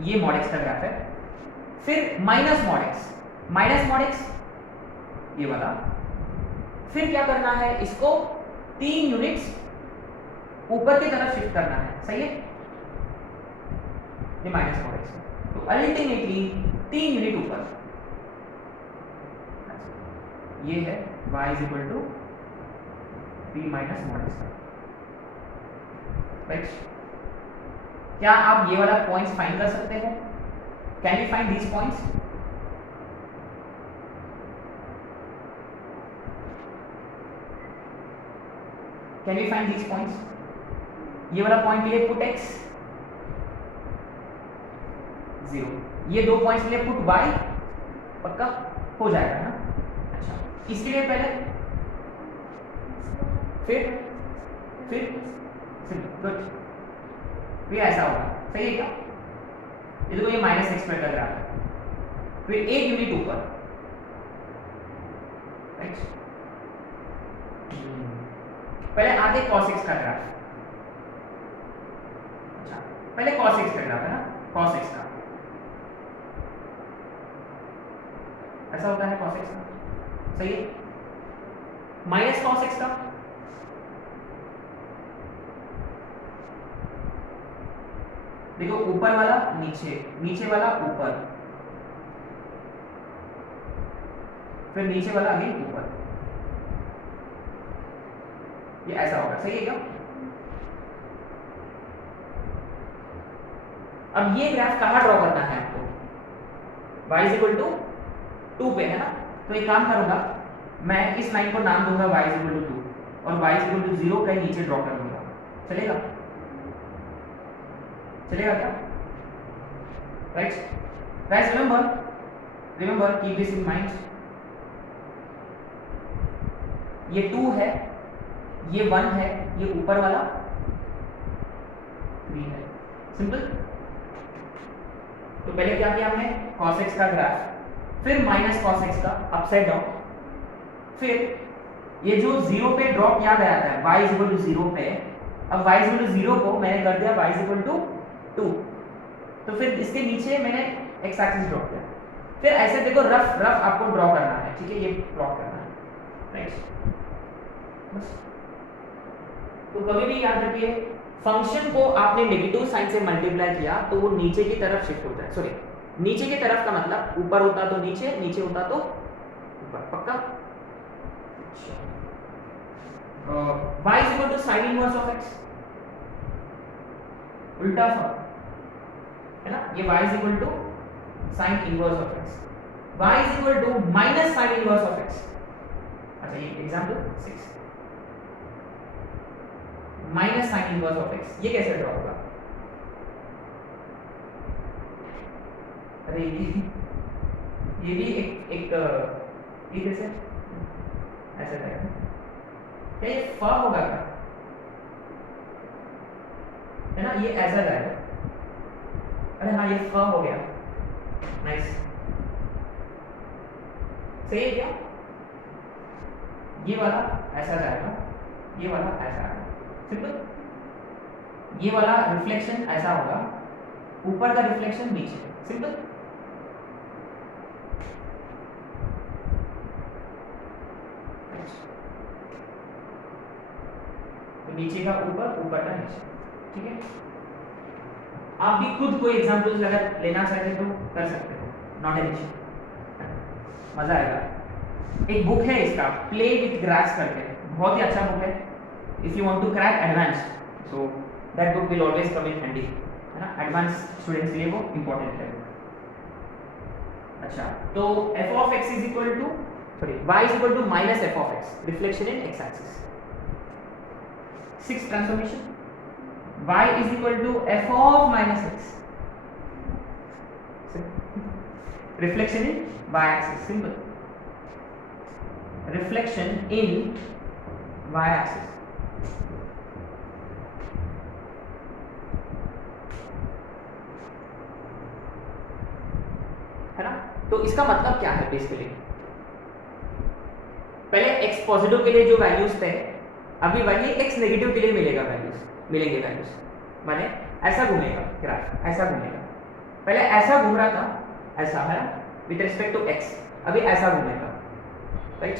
ये मॉड x का ग्राफ है, फिर माइनस मॉड x ये वाला, फिर क्या करना है, इसको 3 यूनिट्स ऊपर की तरफ शिफ्ट करना है, सही है, ये माइनस मॉड x। तो अल्टीमेटली 3 यूनिट ऊपर, ये है y is equal to b minus mod x, right. क्या आप ये वाला पॉइंट्स फाइंड कर सकते हो? Can you find these points? Can you find these points? ये वाला पॉइंट के लिए पुट x 0, ये 2 पॉइंट्स के लिए पुट y, पक्का हो जाएगा ना। अच्छा, इसके लिए पहले फिर गुड, फिर ऐसा होगा, सही है क्या? ये देखो, ये माइनस एक्स स्क्वायर का ग्राफ है, फिर 1 यूनिट ऊपर, राइट। पहले आते cos x का ग्राफ। अच्छा, पहले cos x का ग्राफ है ना, cos x का ऐसा होता है, cos x का, सही है। माइनस cos x का, देखो ऊपर वाला नीचे वाला ऊपर, फिर नीचे वाला अगेन ऊपर, ये ऐसा होगा, सही है क्या? अब ये ग्राफ कहां ड्रॉ करना है आपको? y इज इक्वल टू 2 पे है ना, तो एक काम करूंगा, मैं इस लाइन को नाम दूंगा y इज इक्वल टू 2 और y इज इक्वल टू 0 कहीं नीचे ड्रॉ कर दूंगा, चलेगा क्या? Right, guys remember keep this in mind, ये 2 है, ये 1 है, ये ऊपर वाला 3 है, सिंपल। तो पहले क्या किया हमने? cos x का ग्राफ, फिर माइनस cos x का अपसाइड डाउन, फिर ये जो 0 पे ड्रॉ किया गया था y इज इक्वल टू 0 पे, अब y इज इक्वल टू 0 को मैंने कर दिया y इज इक्वल टू 2, तो फिर इसके नीचे मैंने x एक्सिस ड्रॉ किया, फिर ऐसे देखो रफ आपको ड्रॉ करना है, ठीक है, ये प्लॉट करना है, राइट। बस, तो कभी भी याद रखिए, फंक्शन को आपने नेगेटिव साइन से मल्टीप्लाई किया तो वो नीचे की तरफ शिफ्ट होता है, सॉरी नीचे की तरफ का मतलब ऊपर होता तो नीचे होता तो ऊपर, पक्का। y is equal to sine inverse of x, उल्टा फॉर्म है ना, ये y is equal to sine inverse of x, y is equal to minus sine inverse of x। अच्छा, ये example 6, minus sine inverse of x, ये कैसे draw होगा? अरे ये भी एक ये कैसे ऐसे करेंगे क्या? ये फ होगा क्या, है ना, ये ऐसा जाएगा, अरे हाँ ये फ हो गया, नाइस, सही है क्या? ये वाला ऐसा जाएगा, ये वाला ऐसा आएगा, सिंपल। ये वाला रिफ्लेक्शन ऐसा होगा, ऊपर का रिफ्लेक्शन नीचे, सिंपल। तो नीचे का ऊपर, ऊपर का नीचे, ठीक है। आप भी खुद कोई एग्जांपल्स अगर लेना चाहते तो कर सकते हो, नॉट एन इशू, मजा आएगा। एक बुक है इसका, प्ले विथ ग्राफ्स करके, बहुत ही अच्छा बुक है। If you want to crack advance, so that book will always come in handy, है ना। एडवांस स्टूडेंट्स के लिए वो इंपॉर्टेंट है। अच्छा, तो f of x is equal to, sorry, y is equal to minus f of x, reflection in x axis. Sixth transformation, y is equal to f of minus x, reflection in y axis, simple, reflection in y axis। है ना। तो इसका मतलब क्या है basically, पहले x positive के लिए जो वैल्यूज थे, अभी वही x नेगेटिव के लिए मिलेंगे वैल्यूज, माने ऐसा घूमेगा ग्राफ, ऐसा घूमेगा। पहले ऐसा घूम रहा था, ऐसा है विद रिस्पेक्ट टू x, अभी ऐसा घूमेगा, राइट।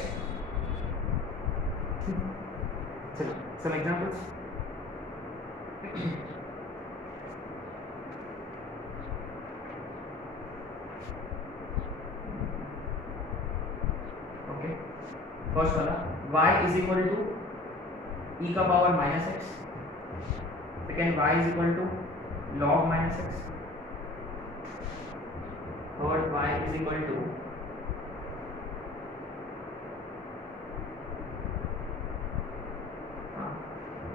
चलो सम एग्जांपल्स। ओके, फर्स्ट वाला y is equal to e का power minus x, second y is equal to log minus x, third y is equal to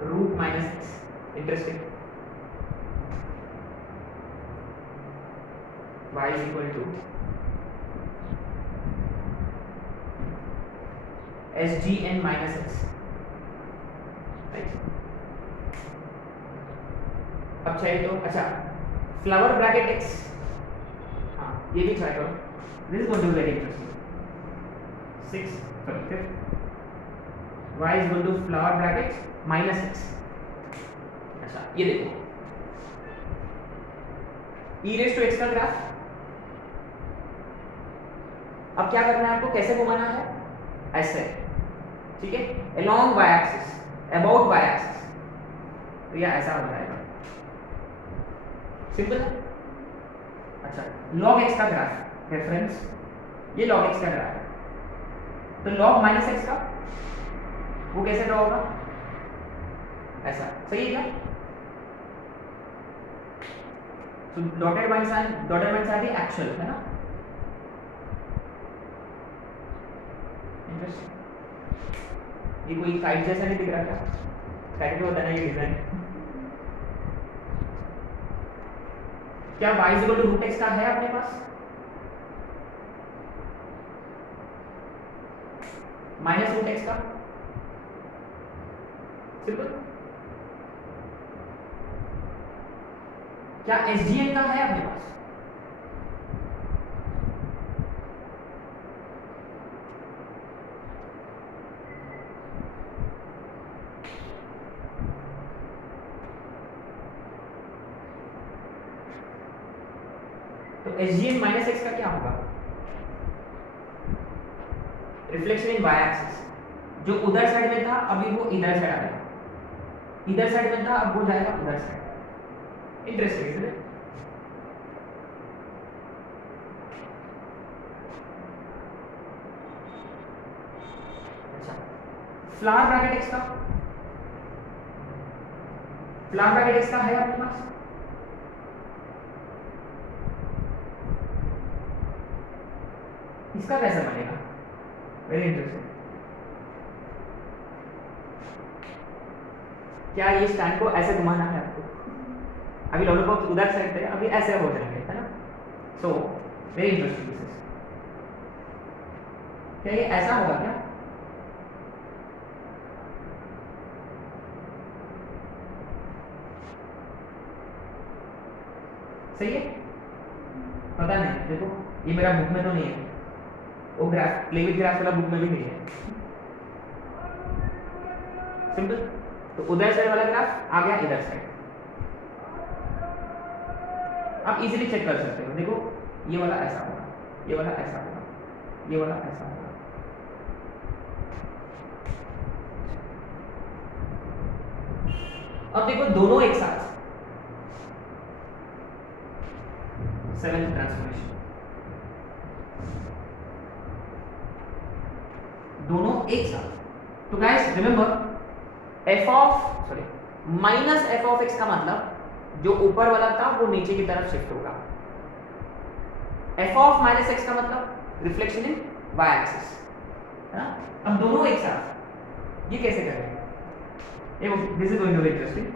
root minus x, interesting. y is equal to SGN minus x, right. अब चाहिए तो अच्छा, flower bracket x, हाँ ये भी try करो, this is going to be very interesting. 5th y is equal to flower bracket minus x. अच्छा ये देखो, e रेज टू x का ग्राफ। अब क्या करना है आपको, कैसे घुमाना है, ऐसे, ठीक है, along y axis, about y axis, तो यह ऐसा हो जाएगा, सिंपल है। अच्छा, log x का ग्राफ रेफरेंस, ये log x का ग्राफ है, तो log माइनस एक्स का वो कैसे ड्रॉ होगा, ऐसा, सही है क्या। तो dotted lines are the actual, है ना। ये कोई काइट जैसा नहीं दिख रहा क्या, काइट में होता है ना ये डिजाइन। क्या y is equal to root x का है अपने पास, माइनस रूट एक्स का, सिंपल। क्या SGN का है अपने पास, तो SGN माइनस एक्स का क्या होगा, रिफ्लेक्शन इन y एक्सिस, जो उधर साइड में था अभी वो इधर साइड आ गया, इधर साइड में था अब वो जाएगा उधर साइड। इंटरेस्टिंग है, अच्छा। फ्लावर ब्रैकेट एक्स का, फ्लावर ब्रैकेट एक्स का है आपके पास, इसका कैसे बनेगा, वेरी इंटरेस्टिंग। क्या ये स्टैंड को ऐसे घुमाना है आपको, अभी लॉलीपॉप उधर साइड थे अभी ऐसे हो जाएंगे, है ना। So very interesting this is. क्या ये ऐसा होगा क्या, सही है, पता नहीं, देखो ये मेरा बुक में तो नहीं है, वो ग्राफ प्ले विद ग्राफ वाला बुक में भी नहीं है, सिंपल। तो उधर साइड वाला ग्राफ आ गया इधर साइड, आप इजीली चेक कर सकते हो। देखो ये वाला ऐसा होगा, ये वाला ऐसा होगा, ये वाला ऐसा होगा। अब देखो दोनों एक साथ, सेवेंथ ट्रांसफॉर्मेशन, दोनों एक साथ। तो guys remember F of sorry minus f of x का मतलब जो ऊपर वाला था वो नीचे की तरफ शिफ्ट होगा। एफ ऑफ माइनस एक्स का मतलब रिफ्लेक्शन इन वाई एक्सिस, है ना। अब दोनों एक साथ, ये कैसे करेंगे? This is going to be interesting.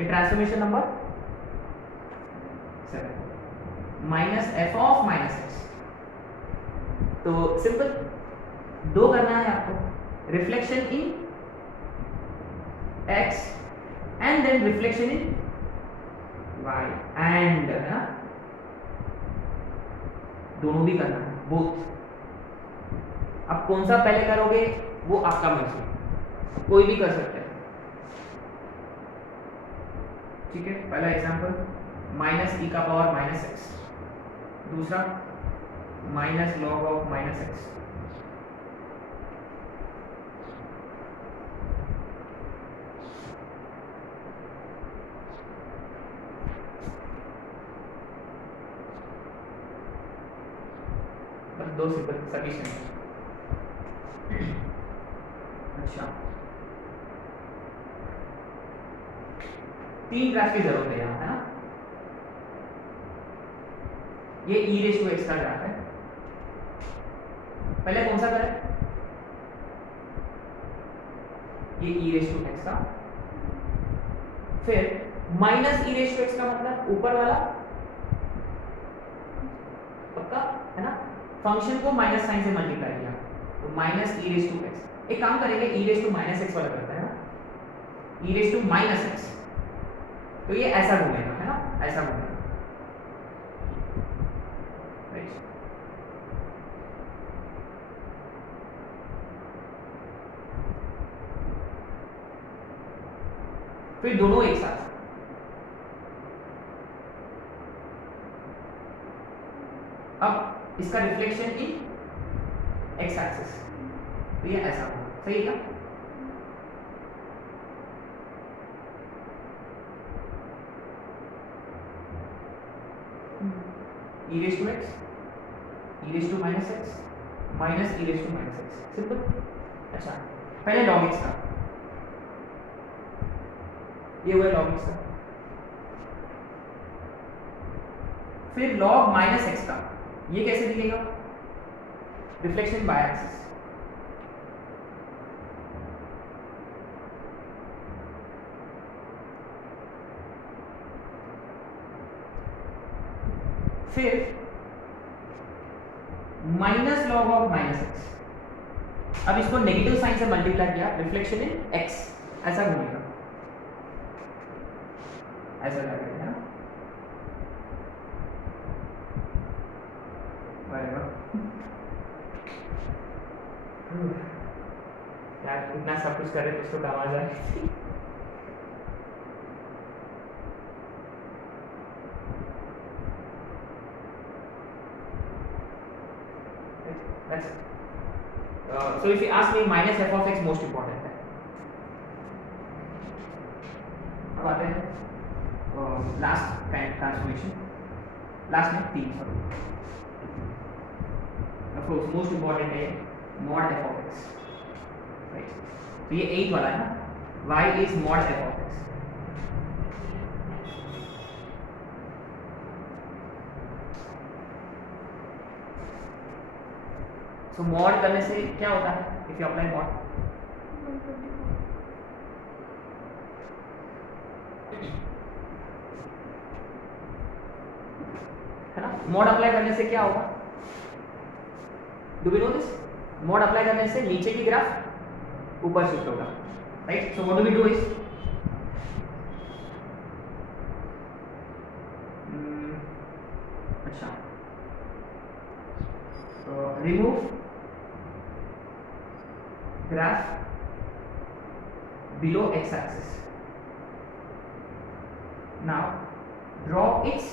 ये transformation number 7 minus f of minus x. तो सिंपल दो करना है आपको, reflection in x and then reflection in y and, है ना, दोनों भी करना है, बोथ। अब कौन सा पहले करोगे वो आपका मर्जी, कोई भी कर सकते हैं, ठीक है। पहला एग्जांपल माइनस ई का पावर माइनस एक्स, दूसरा minus log of minus x. दो सिंपल सफिशिएंट। अच्छा, तीन ग्राफ की जरूरत है यहाँ, है ना। ये e रेस टू एक्स का ग्राफ है। पहले कौन सा करें? ये e रेस टू एक्स का, फिर minus e raise to x का मतलब ऊपर वाला, पक्का है ना। फंक्शन को माइनस साइन से मल्टीप्लाई किया तो minus e raise to x. एक काम करेंगे, e raise to minus x वाला करता है ना, e raise to minus x, तो ये ऐसा घूमेगा, है ना, ऐसा घूमेगा, राइट। फिर दोनों एक साथ, अब इसका रिफ्लेक्शन इन एक्स एक्सिस, तो ये ऐसा होगा, सही है क्या? e raise to x, e raise to minus x, minus e raise to minus x, simple. अच्छा, पहले log x का, ये हुआ log x का, फिर log माइनस एक्स का, ये कैसे दिखेगा? रिफ्लेक्शन बाय एक्सिस, फिर minus log of minus x. अब इसको नेगेटिव साइन से मल्टीप्लाई किया, रिफ्लेक्शन इन एक्स, ऐसा घूमेगा, ऐसा लगेगा, है ना। यार इतना सब कुछ कर रहे कुछ तो काम आ जाए। That's so if you ask me, minus f of x most important है। अब आते हैं लास्ट काइंड ट्रांसफॉर्मेशन, लास्ट में तीन, sorry, of course most important है mod f of x, right. तो ये 8 वाला है ना, y is mod f of x। So mod करने से क्या होता है? इफ यू अप्लाई mod, है ना, mod अप्लाई करने से क्या होगा? Do we know this? mod apply करने से नीचे की ग्राफ ऊपर शिफ्ट होगा, right. So what do we do is, अच्छा, remove graph below x-axis. Now draw its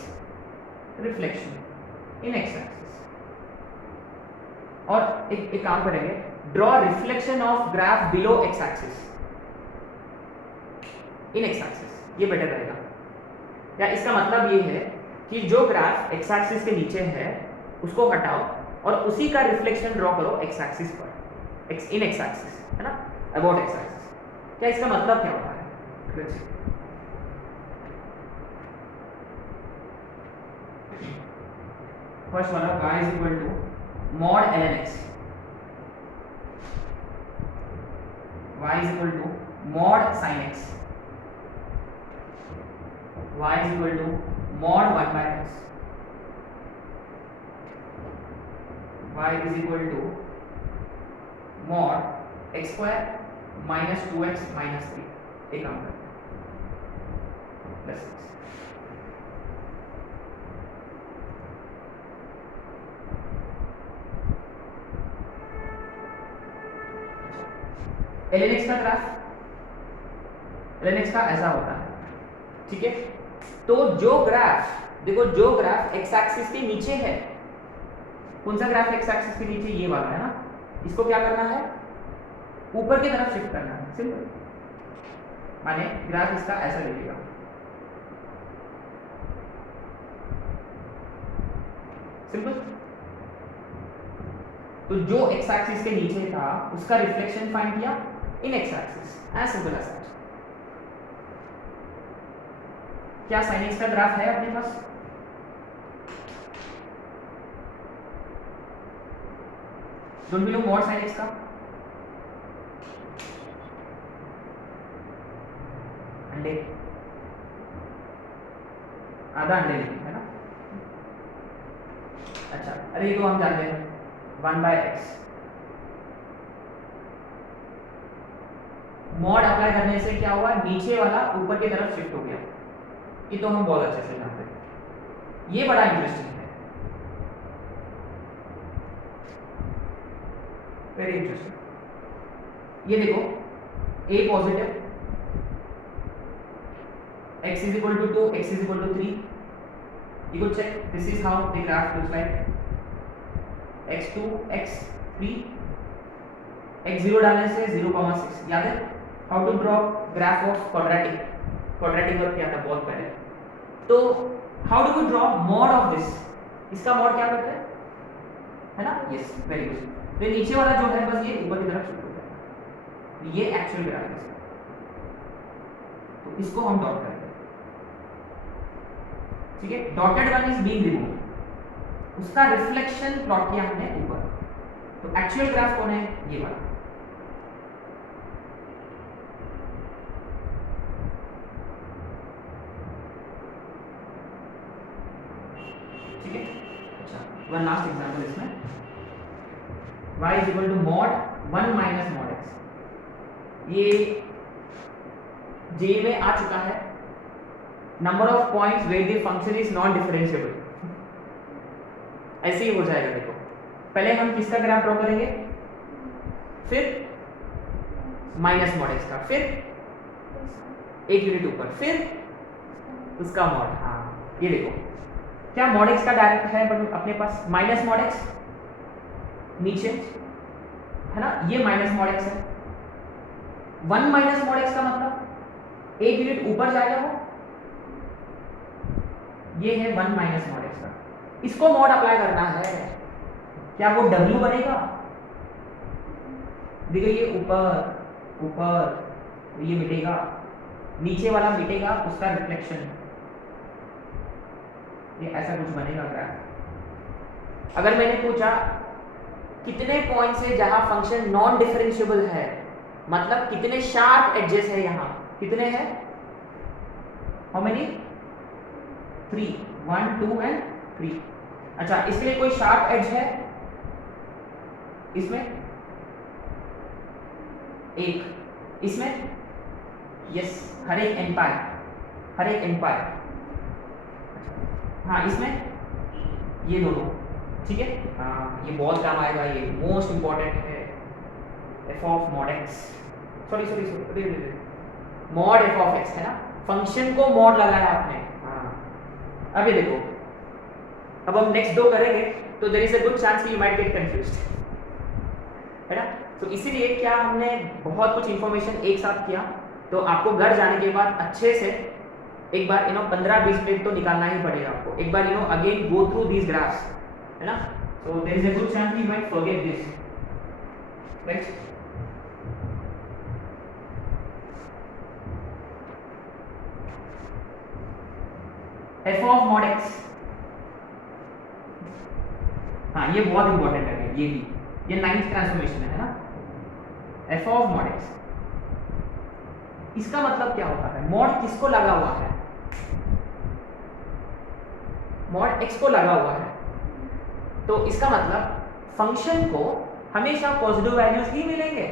reflection in x axis. और एक काम करेंगे, draw reflection of graph below x axis in x axis, ये बेटर रहेगा। या इसका मतलब ये है कि जो ग्राफ एक्स एक्सिस के नीचे है उसको हटाओ और उसी का रिफ्लेक्शन ड्रॉ करो एक्स एक्सिस पर, इन एक्स एक्सिस, है ना, अबाउट एक्स एक्सिस। क्या इसका मतलब क्या होता है? फर्स्ट वाला y is equal to mod ln x, y is equal to mod sin x, y is equal to mod 1 by x, y is equal to mod x square minus 2x minus 3, एक काम करते हैं plus 6। ln x का graph, ln x का ऐसा होता है, ठीक है। तो जो ग्राफ, देखो जो ग्राफ x एक्सिस के नीचे है, कौन सा ग्राफ x एक्सिस के नीचे? ये वाला है ना, इसको क्या करना है? ऊपर की तरफ शिफ्ट करना है, सिंपल। माने ग्राफ इसका ऐसा दिखेगा, सिंपल। तो जो x एक्सिस के नीचे था उसका रिफ्लेक्शन फाइंड किया in x axis, as simple as that. क्या sin x का ग्राफ है अपने पास? Don't we know mod sin x का? अंडे, आधा अंडे लिखे है ना। अच्छा, अरे ये तो हम जानते हैं 1 by x। मॉड अप्लाई करने से क्या हुआ? नीचे वाला ऊपर की तरफ शिफ्ट हो गया। ये तो हम बहुत अच्छे से जानते हैं। ये बड़ा इंटरेस्टिंग है, वेरी इंटरेस्टिंग। ये देखो, a positive, x is equal to 2, x is equal to 3. You could check, this is how the graph looks like. x2, x3, x0 डालने से 0,6। याद है how to draw graph of quadratic? Quadratic work किया था बहुत पहले। तो how do we draw mod of this? इसका मॉड क्या करते हैं, है ना? Yes, very good. तो नीचे वाला जो है बस ये ऊपर की तरफ शिफ्ट हो जाता है, ये एक्चुअल ग्राफ है। तो इसको हम डॉट करेंगे, ठीक है। Dotted one is being remove, उसका रिफ्लेक्शन प्लॉट किया हमने ऊपर। तो एक्चुअल ग्राफ कौन है? ये वाला, ठीक है। अच्छा, वन लास्ट एग्जांपल इसमें, y is equal to mod 1 minus mod x। ये जे में आ चुका है, number of points where the function is non differentiable. ऐसे ही हो जाएगा। देखो, पहले हम किसका ग्राफ ड्रॉ करेंगे, फिर माइनस मॉड x का, फिर एक यूनिट ऊपर, फिर उसका मॉड। हाँ, ये देखो, क्या मॉड x का डायरेक्ट है अपने पास? माइनस मॉड x नीचे है ना, ये माइनस मॉड x है। 1 माइनस मॉड x का मतलब एक यूनिट ऊपर जाएगा वो, ये है 1 माइनस मॉड x का। इसको मॉड अप्लाई करना है, क्या वो w बनेगा? देखो, ये ऊपर ऊपर, ये मिटेगा, नीचे वाला मिटेगा, उसका रिफ्लेक्शन, ये ऐसा कुछ बनेगा ग्राफ। अगर मैंने पूछा कितने पॉइंट्स है जहां फंक्शन नॉन डिफरेंशिएबल है, मतलब कितने शार्प एजेस है, यहां कितने हैं? How many? 3, 1, 2 एंड 3। अच्छा, इसके लिए कोई शार्प एज है इसमें? एक इसमें, यस, हर एक एम्पायर। हाँ, इसमें ये दोनों, ठीक है। हाँ, ये बहुत काम आएगा, ये मोस्ट इंपॉर्टेंट है। F of mod x, sorry mod F of x है ना, फंक्शन को मॉड लगाया आपने। हाँ, अब ये देखो, अब हम नेक्स्ट दो करेंगे तो there is a good chance कि यू माइट गेट कंफ्यूज्ड, है ना। तो इसीलिए क्या हमने बहुत कुछ इंफॉर्मेशन एक साथ किया, तो आपको घर जाने के बाद अच्छे से एक बार 15-20 मिनट तो निकालना ही पड़ेगा आपको, एक बार again go through these graphs, है ना। So there is a good chance you might forget this, right. F of mod x, हाँ ये बहुत इंपॉर्टेंट है, ये भी, ये 9th ट्रांसफॉर्मेशन है ना। एफ ऑफ मॉड एक्स, इसका मतलब क्या होता है, मॉड किसको लगा हुआ है, मॉड एक्स को लगा हुआ है, तो इसका मतलब फंक्शन को हमेशा पॉजिटिव वैल्यूज ही मिलेंगे।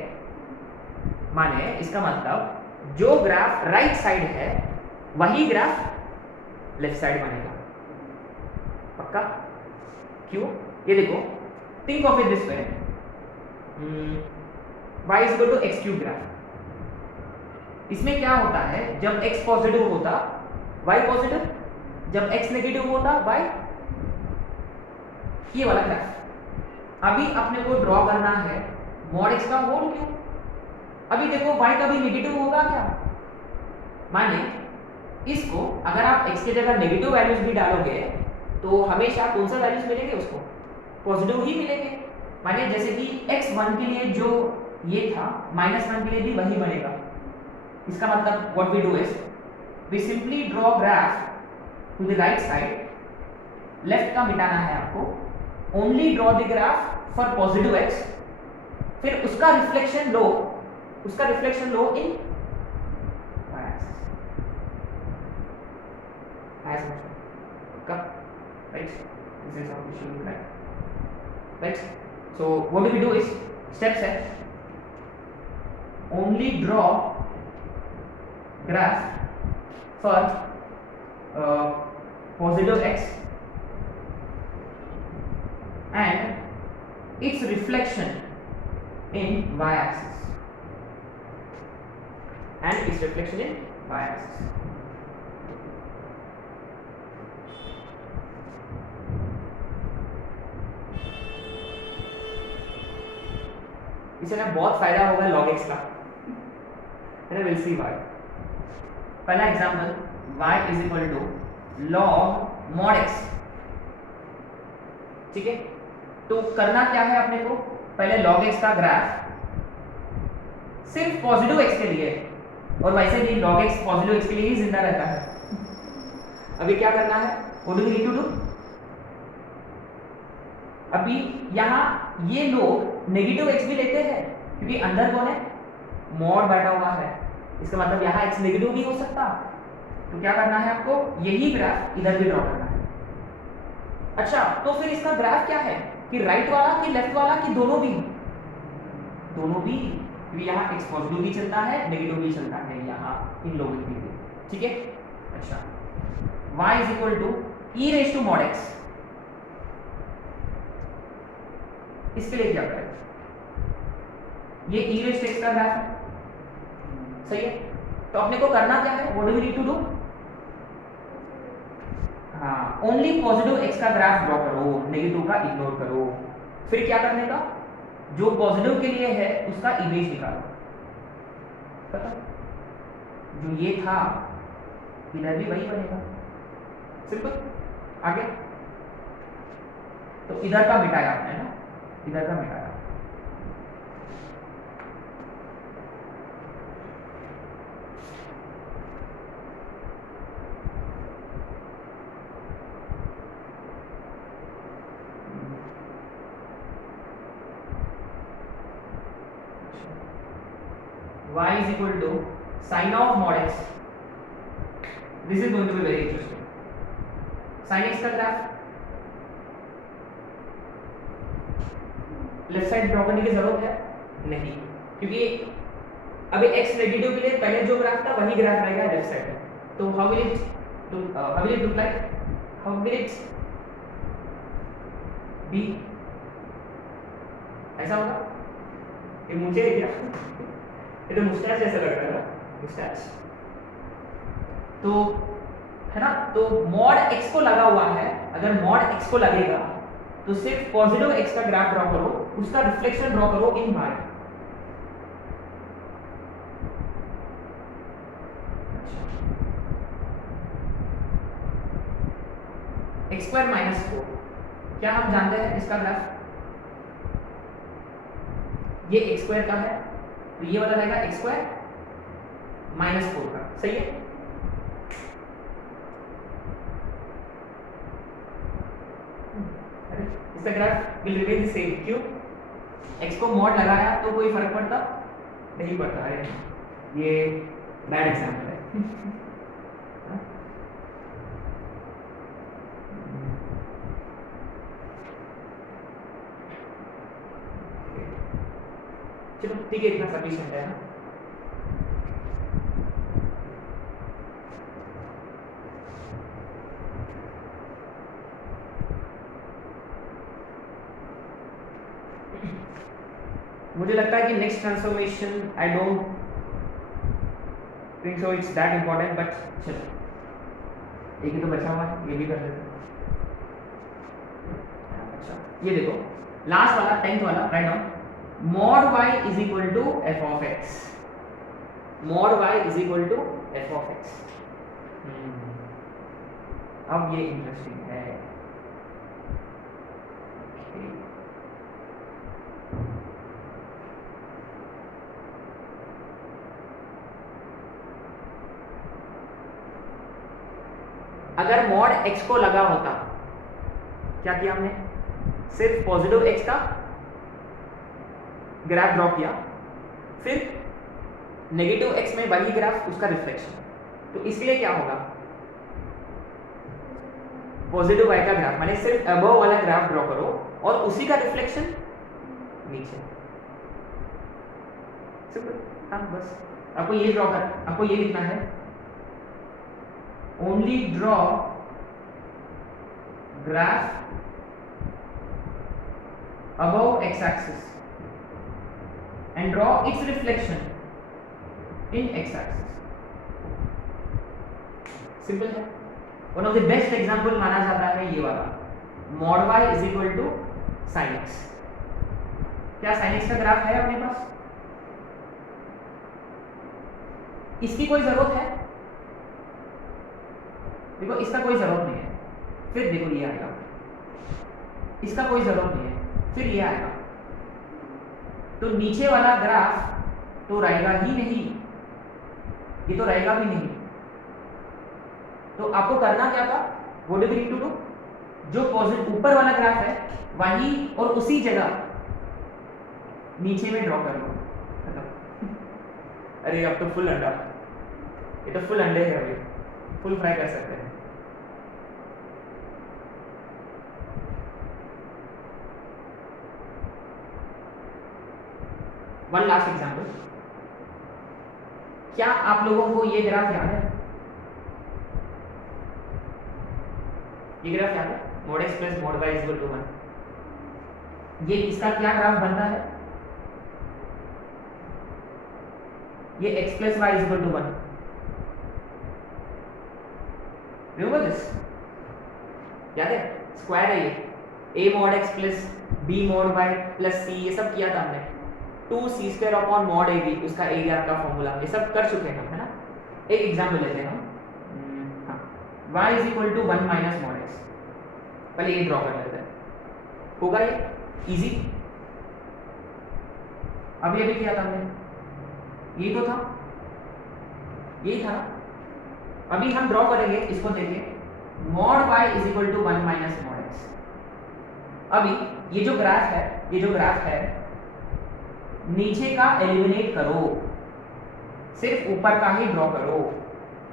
माने इसका मतलब जो ग्राफ राइट साइड है वही ग्राफ लेफ्ट साइड बनेगा, पक्का। क्यों, ये देखो, think of it this way, y is equal to x cube graph, इसमें क्या होता है, जब x पॉजिटिव होता y पॉजिटिव, जब x नेगेटिव होता y, ये वाला ग्राफ। अभी अपने को ड्रॉ करना है मॉड x का होल क्यूब। अभी देखो y कभी नेगेटिव होगा क्या, माने इसको अगर आप x की जगह नेगेटिव वैल्यूज भी डालोगे तो हमेशा कौन सा वैल्यूज मिलेंगे, उसको पॉजिटिव ही मिलेंगे। माने जैसे कि x1 के लिए जो ये था -1 के लिए भी वही बनेगा। इसका मतलब what we do is we simply draw graph to the right side, left का मिटाना है आपको, only draw the graph for positive x, फिर उसका रिफ्लेक्शन लो इन y axis as motion, right? This is how we should look at, right? So what do we do is step set, only draw graph for positive x and its reflection in y axis, इससे ना बहुत फायदा होगा log x का, है ना। Will see why. पहला example, y is equal to log mod x, ठीक है। तो करना क्या है अपने को, पहले log x का ग्राफ सिर्फ पॉजिटिव x के लिए, और वैसे भी log x पॉजिटिव x के लिए ही जिंदा रहता है। अभी क्या करना है, what do we need to do, अभी यहाँ ये लोग नेगेटिव x भी लेते हैं क्योंकि अंदर कौन है, मॉड बैठा हुआ है, इसका मतलब यहाँ x नेगेटिव भी हो सकता। तो क्या करना है आपको, यही ग्राफ इधर भी ड्रॉ करना है। अच्छा, तो फिर इसका ग्राफ क्या है कि राइट वाला कि लेफ्ट वाला कि दोनों भी, क्योंकि यहाँ x पॉजिटिव भी चलता है नेगेटिव भी चलता है यहाँ इन लोगों के लिए, ठीक है। अच्छा, y is equal to e raise to mod x, इसके लिए क्या करें, ये e रेज टू x का ग्राफ है, सही है। तो अपने को करना क्या है, what do we need to do, हाँ, ओनली पॉजिटिव x का ग्राफ ड्रॉ करो, नेगेटिव का इग्नोर करो। फिर क्या करने का, जो पॉजिटिव के लिए है उसका इमेज निकालो, पता जो ये था इधर भी वही बनेगा, सिंपल। आगे तो इधर का मिटाया आपने ना, इधर का मिटाया, y is equal to sin of mod x, this is going to be very interesting, sin x का ग्राफ लेफ्ट साइड ड्रॉ करने की जरूरत है नहीं, क्योंकि अभी x नेगेटिव के लिए पहले जो ग्राफ था वही ग्राफ रहेगा लेफ्ट साइड में। तो how will it look like, how will it be, ऐसा होगा, ये मुझे है क्या, ये तो मुस्टैच जैसा लग रहा है ना, मुस्टैच। तो है ना। तो मॉड x को लगा हुआ है, अगर मॉड x को लगेगा तो सिर्फ पॉजिटिव x का ग्राफ ड्रॉ करो, उसका रिफ्लेक्शन ड्रॉ करो इन y। एक्स स्क्वायर माइनस 4, क्या हम जानते हैं इसका ग्राफ? ये एक्स स्क्वायर का है, तो ये वाला रहेगा एक्स स्क्वायर माइनस 4 का, सही है। इसका graph will remain the same, क्यों? एक्स को मॉड लगाया तो कोई फर्क पड़ता नहीं पड़ता। अरे ये बैड एग्जांपल है। चलो ठीक है, इतना सफिशिएंट है ना। मुझे लगता है कि next transformation I don't think so it's that important, but चलो एक ही तो बचा हुआ है, ये भी कर लेते हैं। अच्छा ये देखो लास्ट वाला 10th वाला, right down mod y is equal to f of x. Mod y is equal to f of x. अब ये इंटरेस्टिंग है। अगर मॉड x को लगा होता, क्या किया हमने? सिर्फ पॉजिटिव x का ग्राफ ड्रॉ किया, फिर नेगेटिव x में वही ग्राफ, उसका रिफ्लेक्शन। तो इसलिए क्या होगा? पॉजिटिव y का ग्राफ माने सिर्फ अबव वाला ग्राफ ड्रॉ करो और उसी का रिफ्लेक्शन नीचे। सिंपल। हाँ बस आपको ये ड्रॉ कर, आपको ये लिखना है only draw graph above x-axis and draw its reflection in x-axis। Simple है। One of the best example माना जाता है ये वाला, mod y is equal to sine x। क्या साइन x का ग्राफ है अपने पास? इसकी कोई जरूरत है? देखो इसका कोई जरूरत नहीं है। फिर देखो ये आएगा, इसका कोई जरूरत नहीं है, फिर ये आएगा। तो नीचे वाला ग्राफ तो रहेगा ही नहीं, ये तो रहेगा भी नहीं। तो आपको करना क्या था? What do we need to do? जो पॉजिटिव ऊपर वाला ग्राफ है वही और उसी जगह नीचे में ड्रॉ कर लो, खत्म। अरे अब तो फुल अंडा, ये तो फुल अंडे है, अभी फुल फ्राई कर सकते हैं। वन लास्ट एग्जांपल, क्या आप लोगों को ये ग्राफ याद है? ये ग्राफ याद है? mod x plus mod y is equal to 1। ये इसका क्या ग्राफ बनता है? ये x plus y is equal to 1। Remember this? याद है? स्क्वायर है ये, a mod x plus b mod y plus c, ये सब किया था हमने। 2c square upon mod ab, उसका एरिया का फॉर्मूला, ये सब कर चुके हैं हम, है ना। एक एग्जांपल लेते हैं हम। हाँ, y is equal to 1 minus mod x। पहले ये ड्रॉ कर लेते हैं, होगा ये इजी। अभी अभी किया था हमने, ये तो था, यही था। अभी हम ड्रॉ करेंगे, इसको देखिए, mod y is equal to 1 minus mod x। अभी ये जो ग्राफ है, ये जो ग्राफ है, नीचे का एलिमिनेट करो, सिर्फ ऊपर का ही ड्रॉ करो,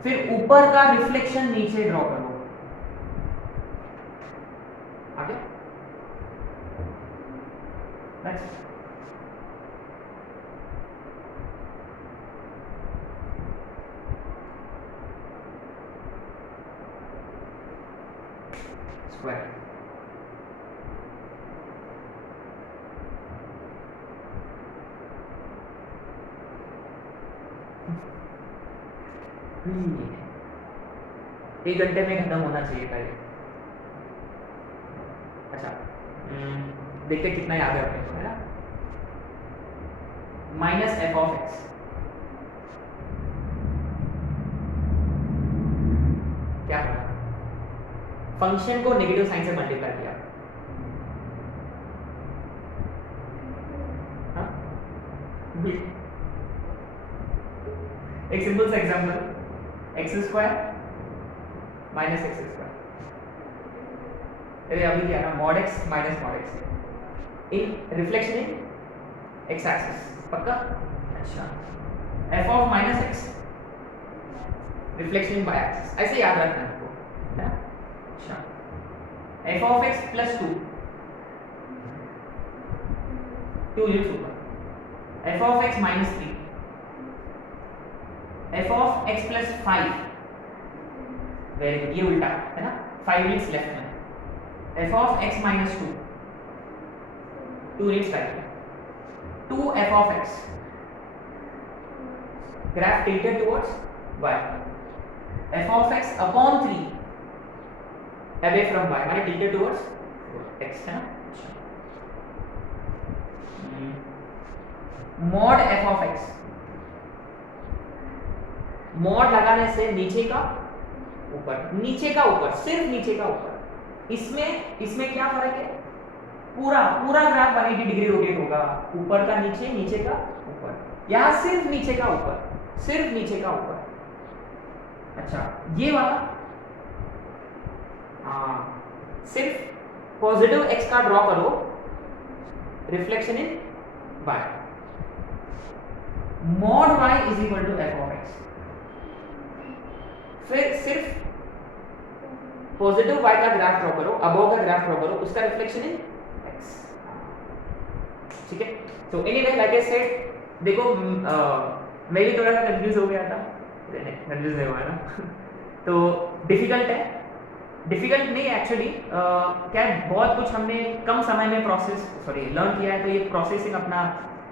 फिर ऊपर का रिफ्लेक्शन नीचे ड्रॉ करो। आगे नेक्स्ट स्क्वायर। 1 घंटे में खत्म होना चाहिए था ये। अच्छा देखते कितना याद है अपने को, है ना। माइनस एफ ऑफ एक्स, क्या होगा, फंक्शन को नेगेटिव साइन से मल्टीप्लाई किया, हाँ? एक सिंपल सा example, x square minus x square, अरे अभी क्या ना, mod x minus mod x in reflection in x axis, पक्का। अच्छा f of minus x reflection in y axis, ऐसे याद रखना है आपको, है। अच्छा f of x plus 2 units ऊपर, f of x minus 3, f of x plus 5, very good, ये उल्टा है ना, 5 यूनिट्स लेफ्ट में, f of x minus 2, 2 units right में, 2 F of x, graph tilted towards y, f of x upon 3 away from y, माने tilted towards x, है ना। Mod f of x, mod लगाने से नीचे का ऊपर, नीचे का ऊपर, सिर्फ नीचे का ऊपर, इसमें क्या फर्क है, पूरा ग्राफ 180 डिग्री रोटेट होगा, ऊपर का नीचे, नीचे का ऊपर, यहां सिर्फ नीचे का ऊपर, सिर्फ नीचे का ऊपर। अच्छा ये वाला सिर्फ पॉजिटिव x का ड्रॉ करो, reflection in y, mod y is equal to f of x, फिर सिर्फ पॉजिटिव y का ग्राफ ड्रॉ करो, अबोव का ग्राफ ड्रॉ करो, उसका रिफ्लेक्शन इन x, ठीक है। तो एनीवे लाइक आई सेड, देखो मैं भी थोड़ा सा कंफ्यूज हो गया था, कंफ्यूज नहीं हुआ ना तो डिफिकल्ट है, डिफिकल्ट नहीं एक्चुअली, क्या है, बहुत कुछ हमने कम समय में लर्न किया है, तो ये प्रोसेसिंग अपना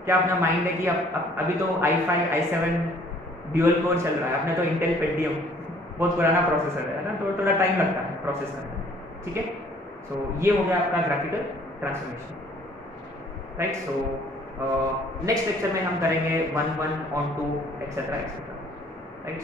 क्या, अपना माइंड है कि अभी तो i5 i7 ड्यूअल कोर चल रहा है, अपने तो इंटेल पेंटियम बहुत पुराना प्रोसेसर है ना, तो थोड़ा टाइम लगता है प्रोसेस करने में, ठीक है। सो ये हो गया आपका graphical transformation, right. So next lecture में हम करेंगे 1 1 on 2 एक्सेट्रा एक्सेट्रा, राइट।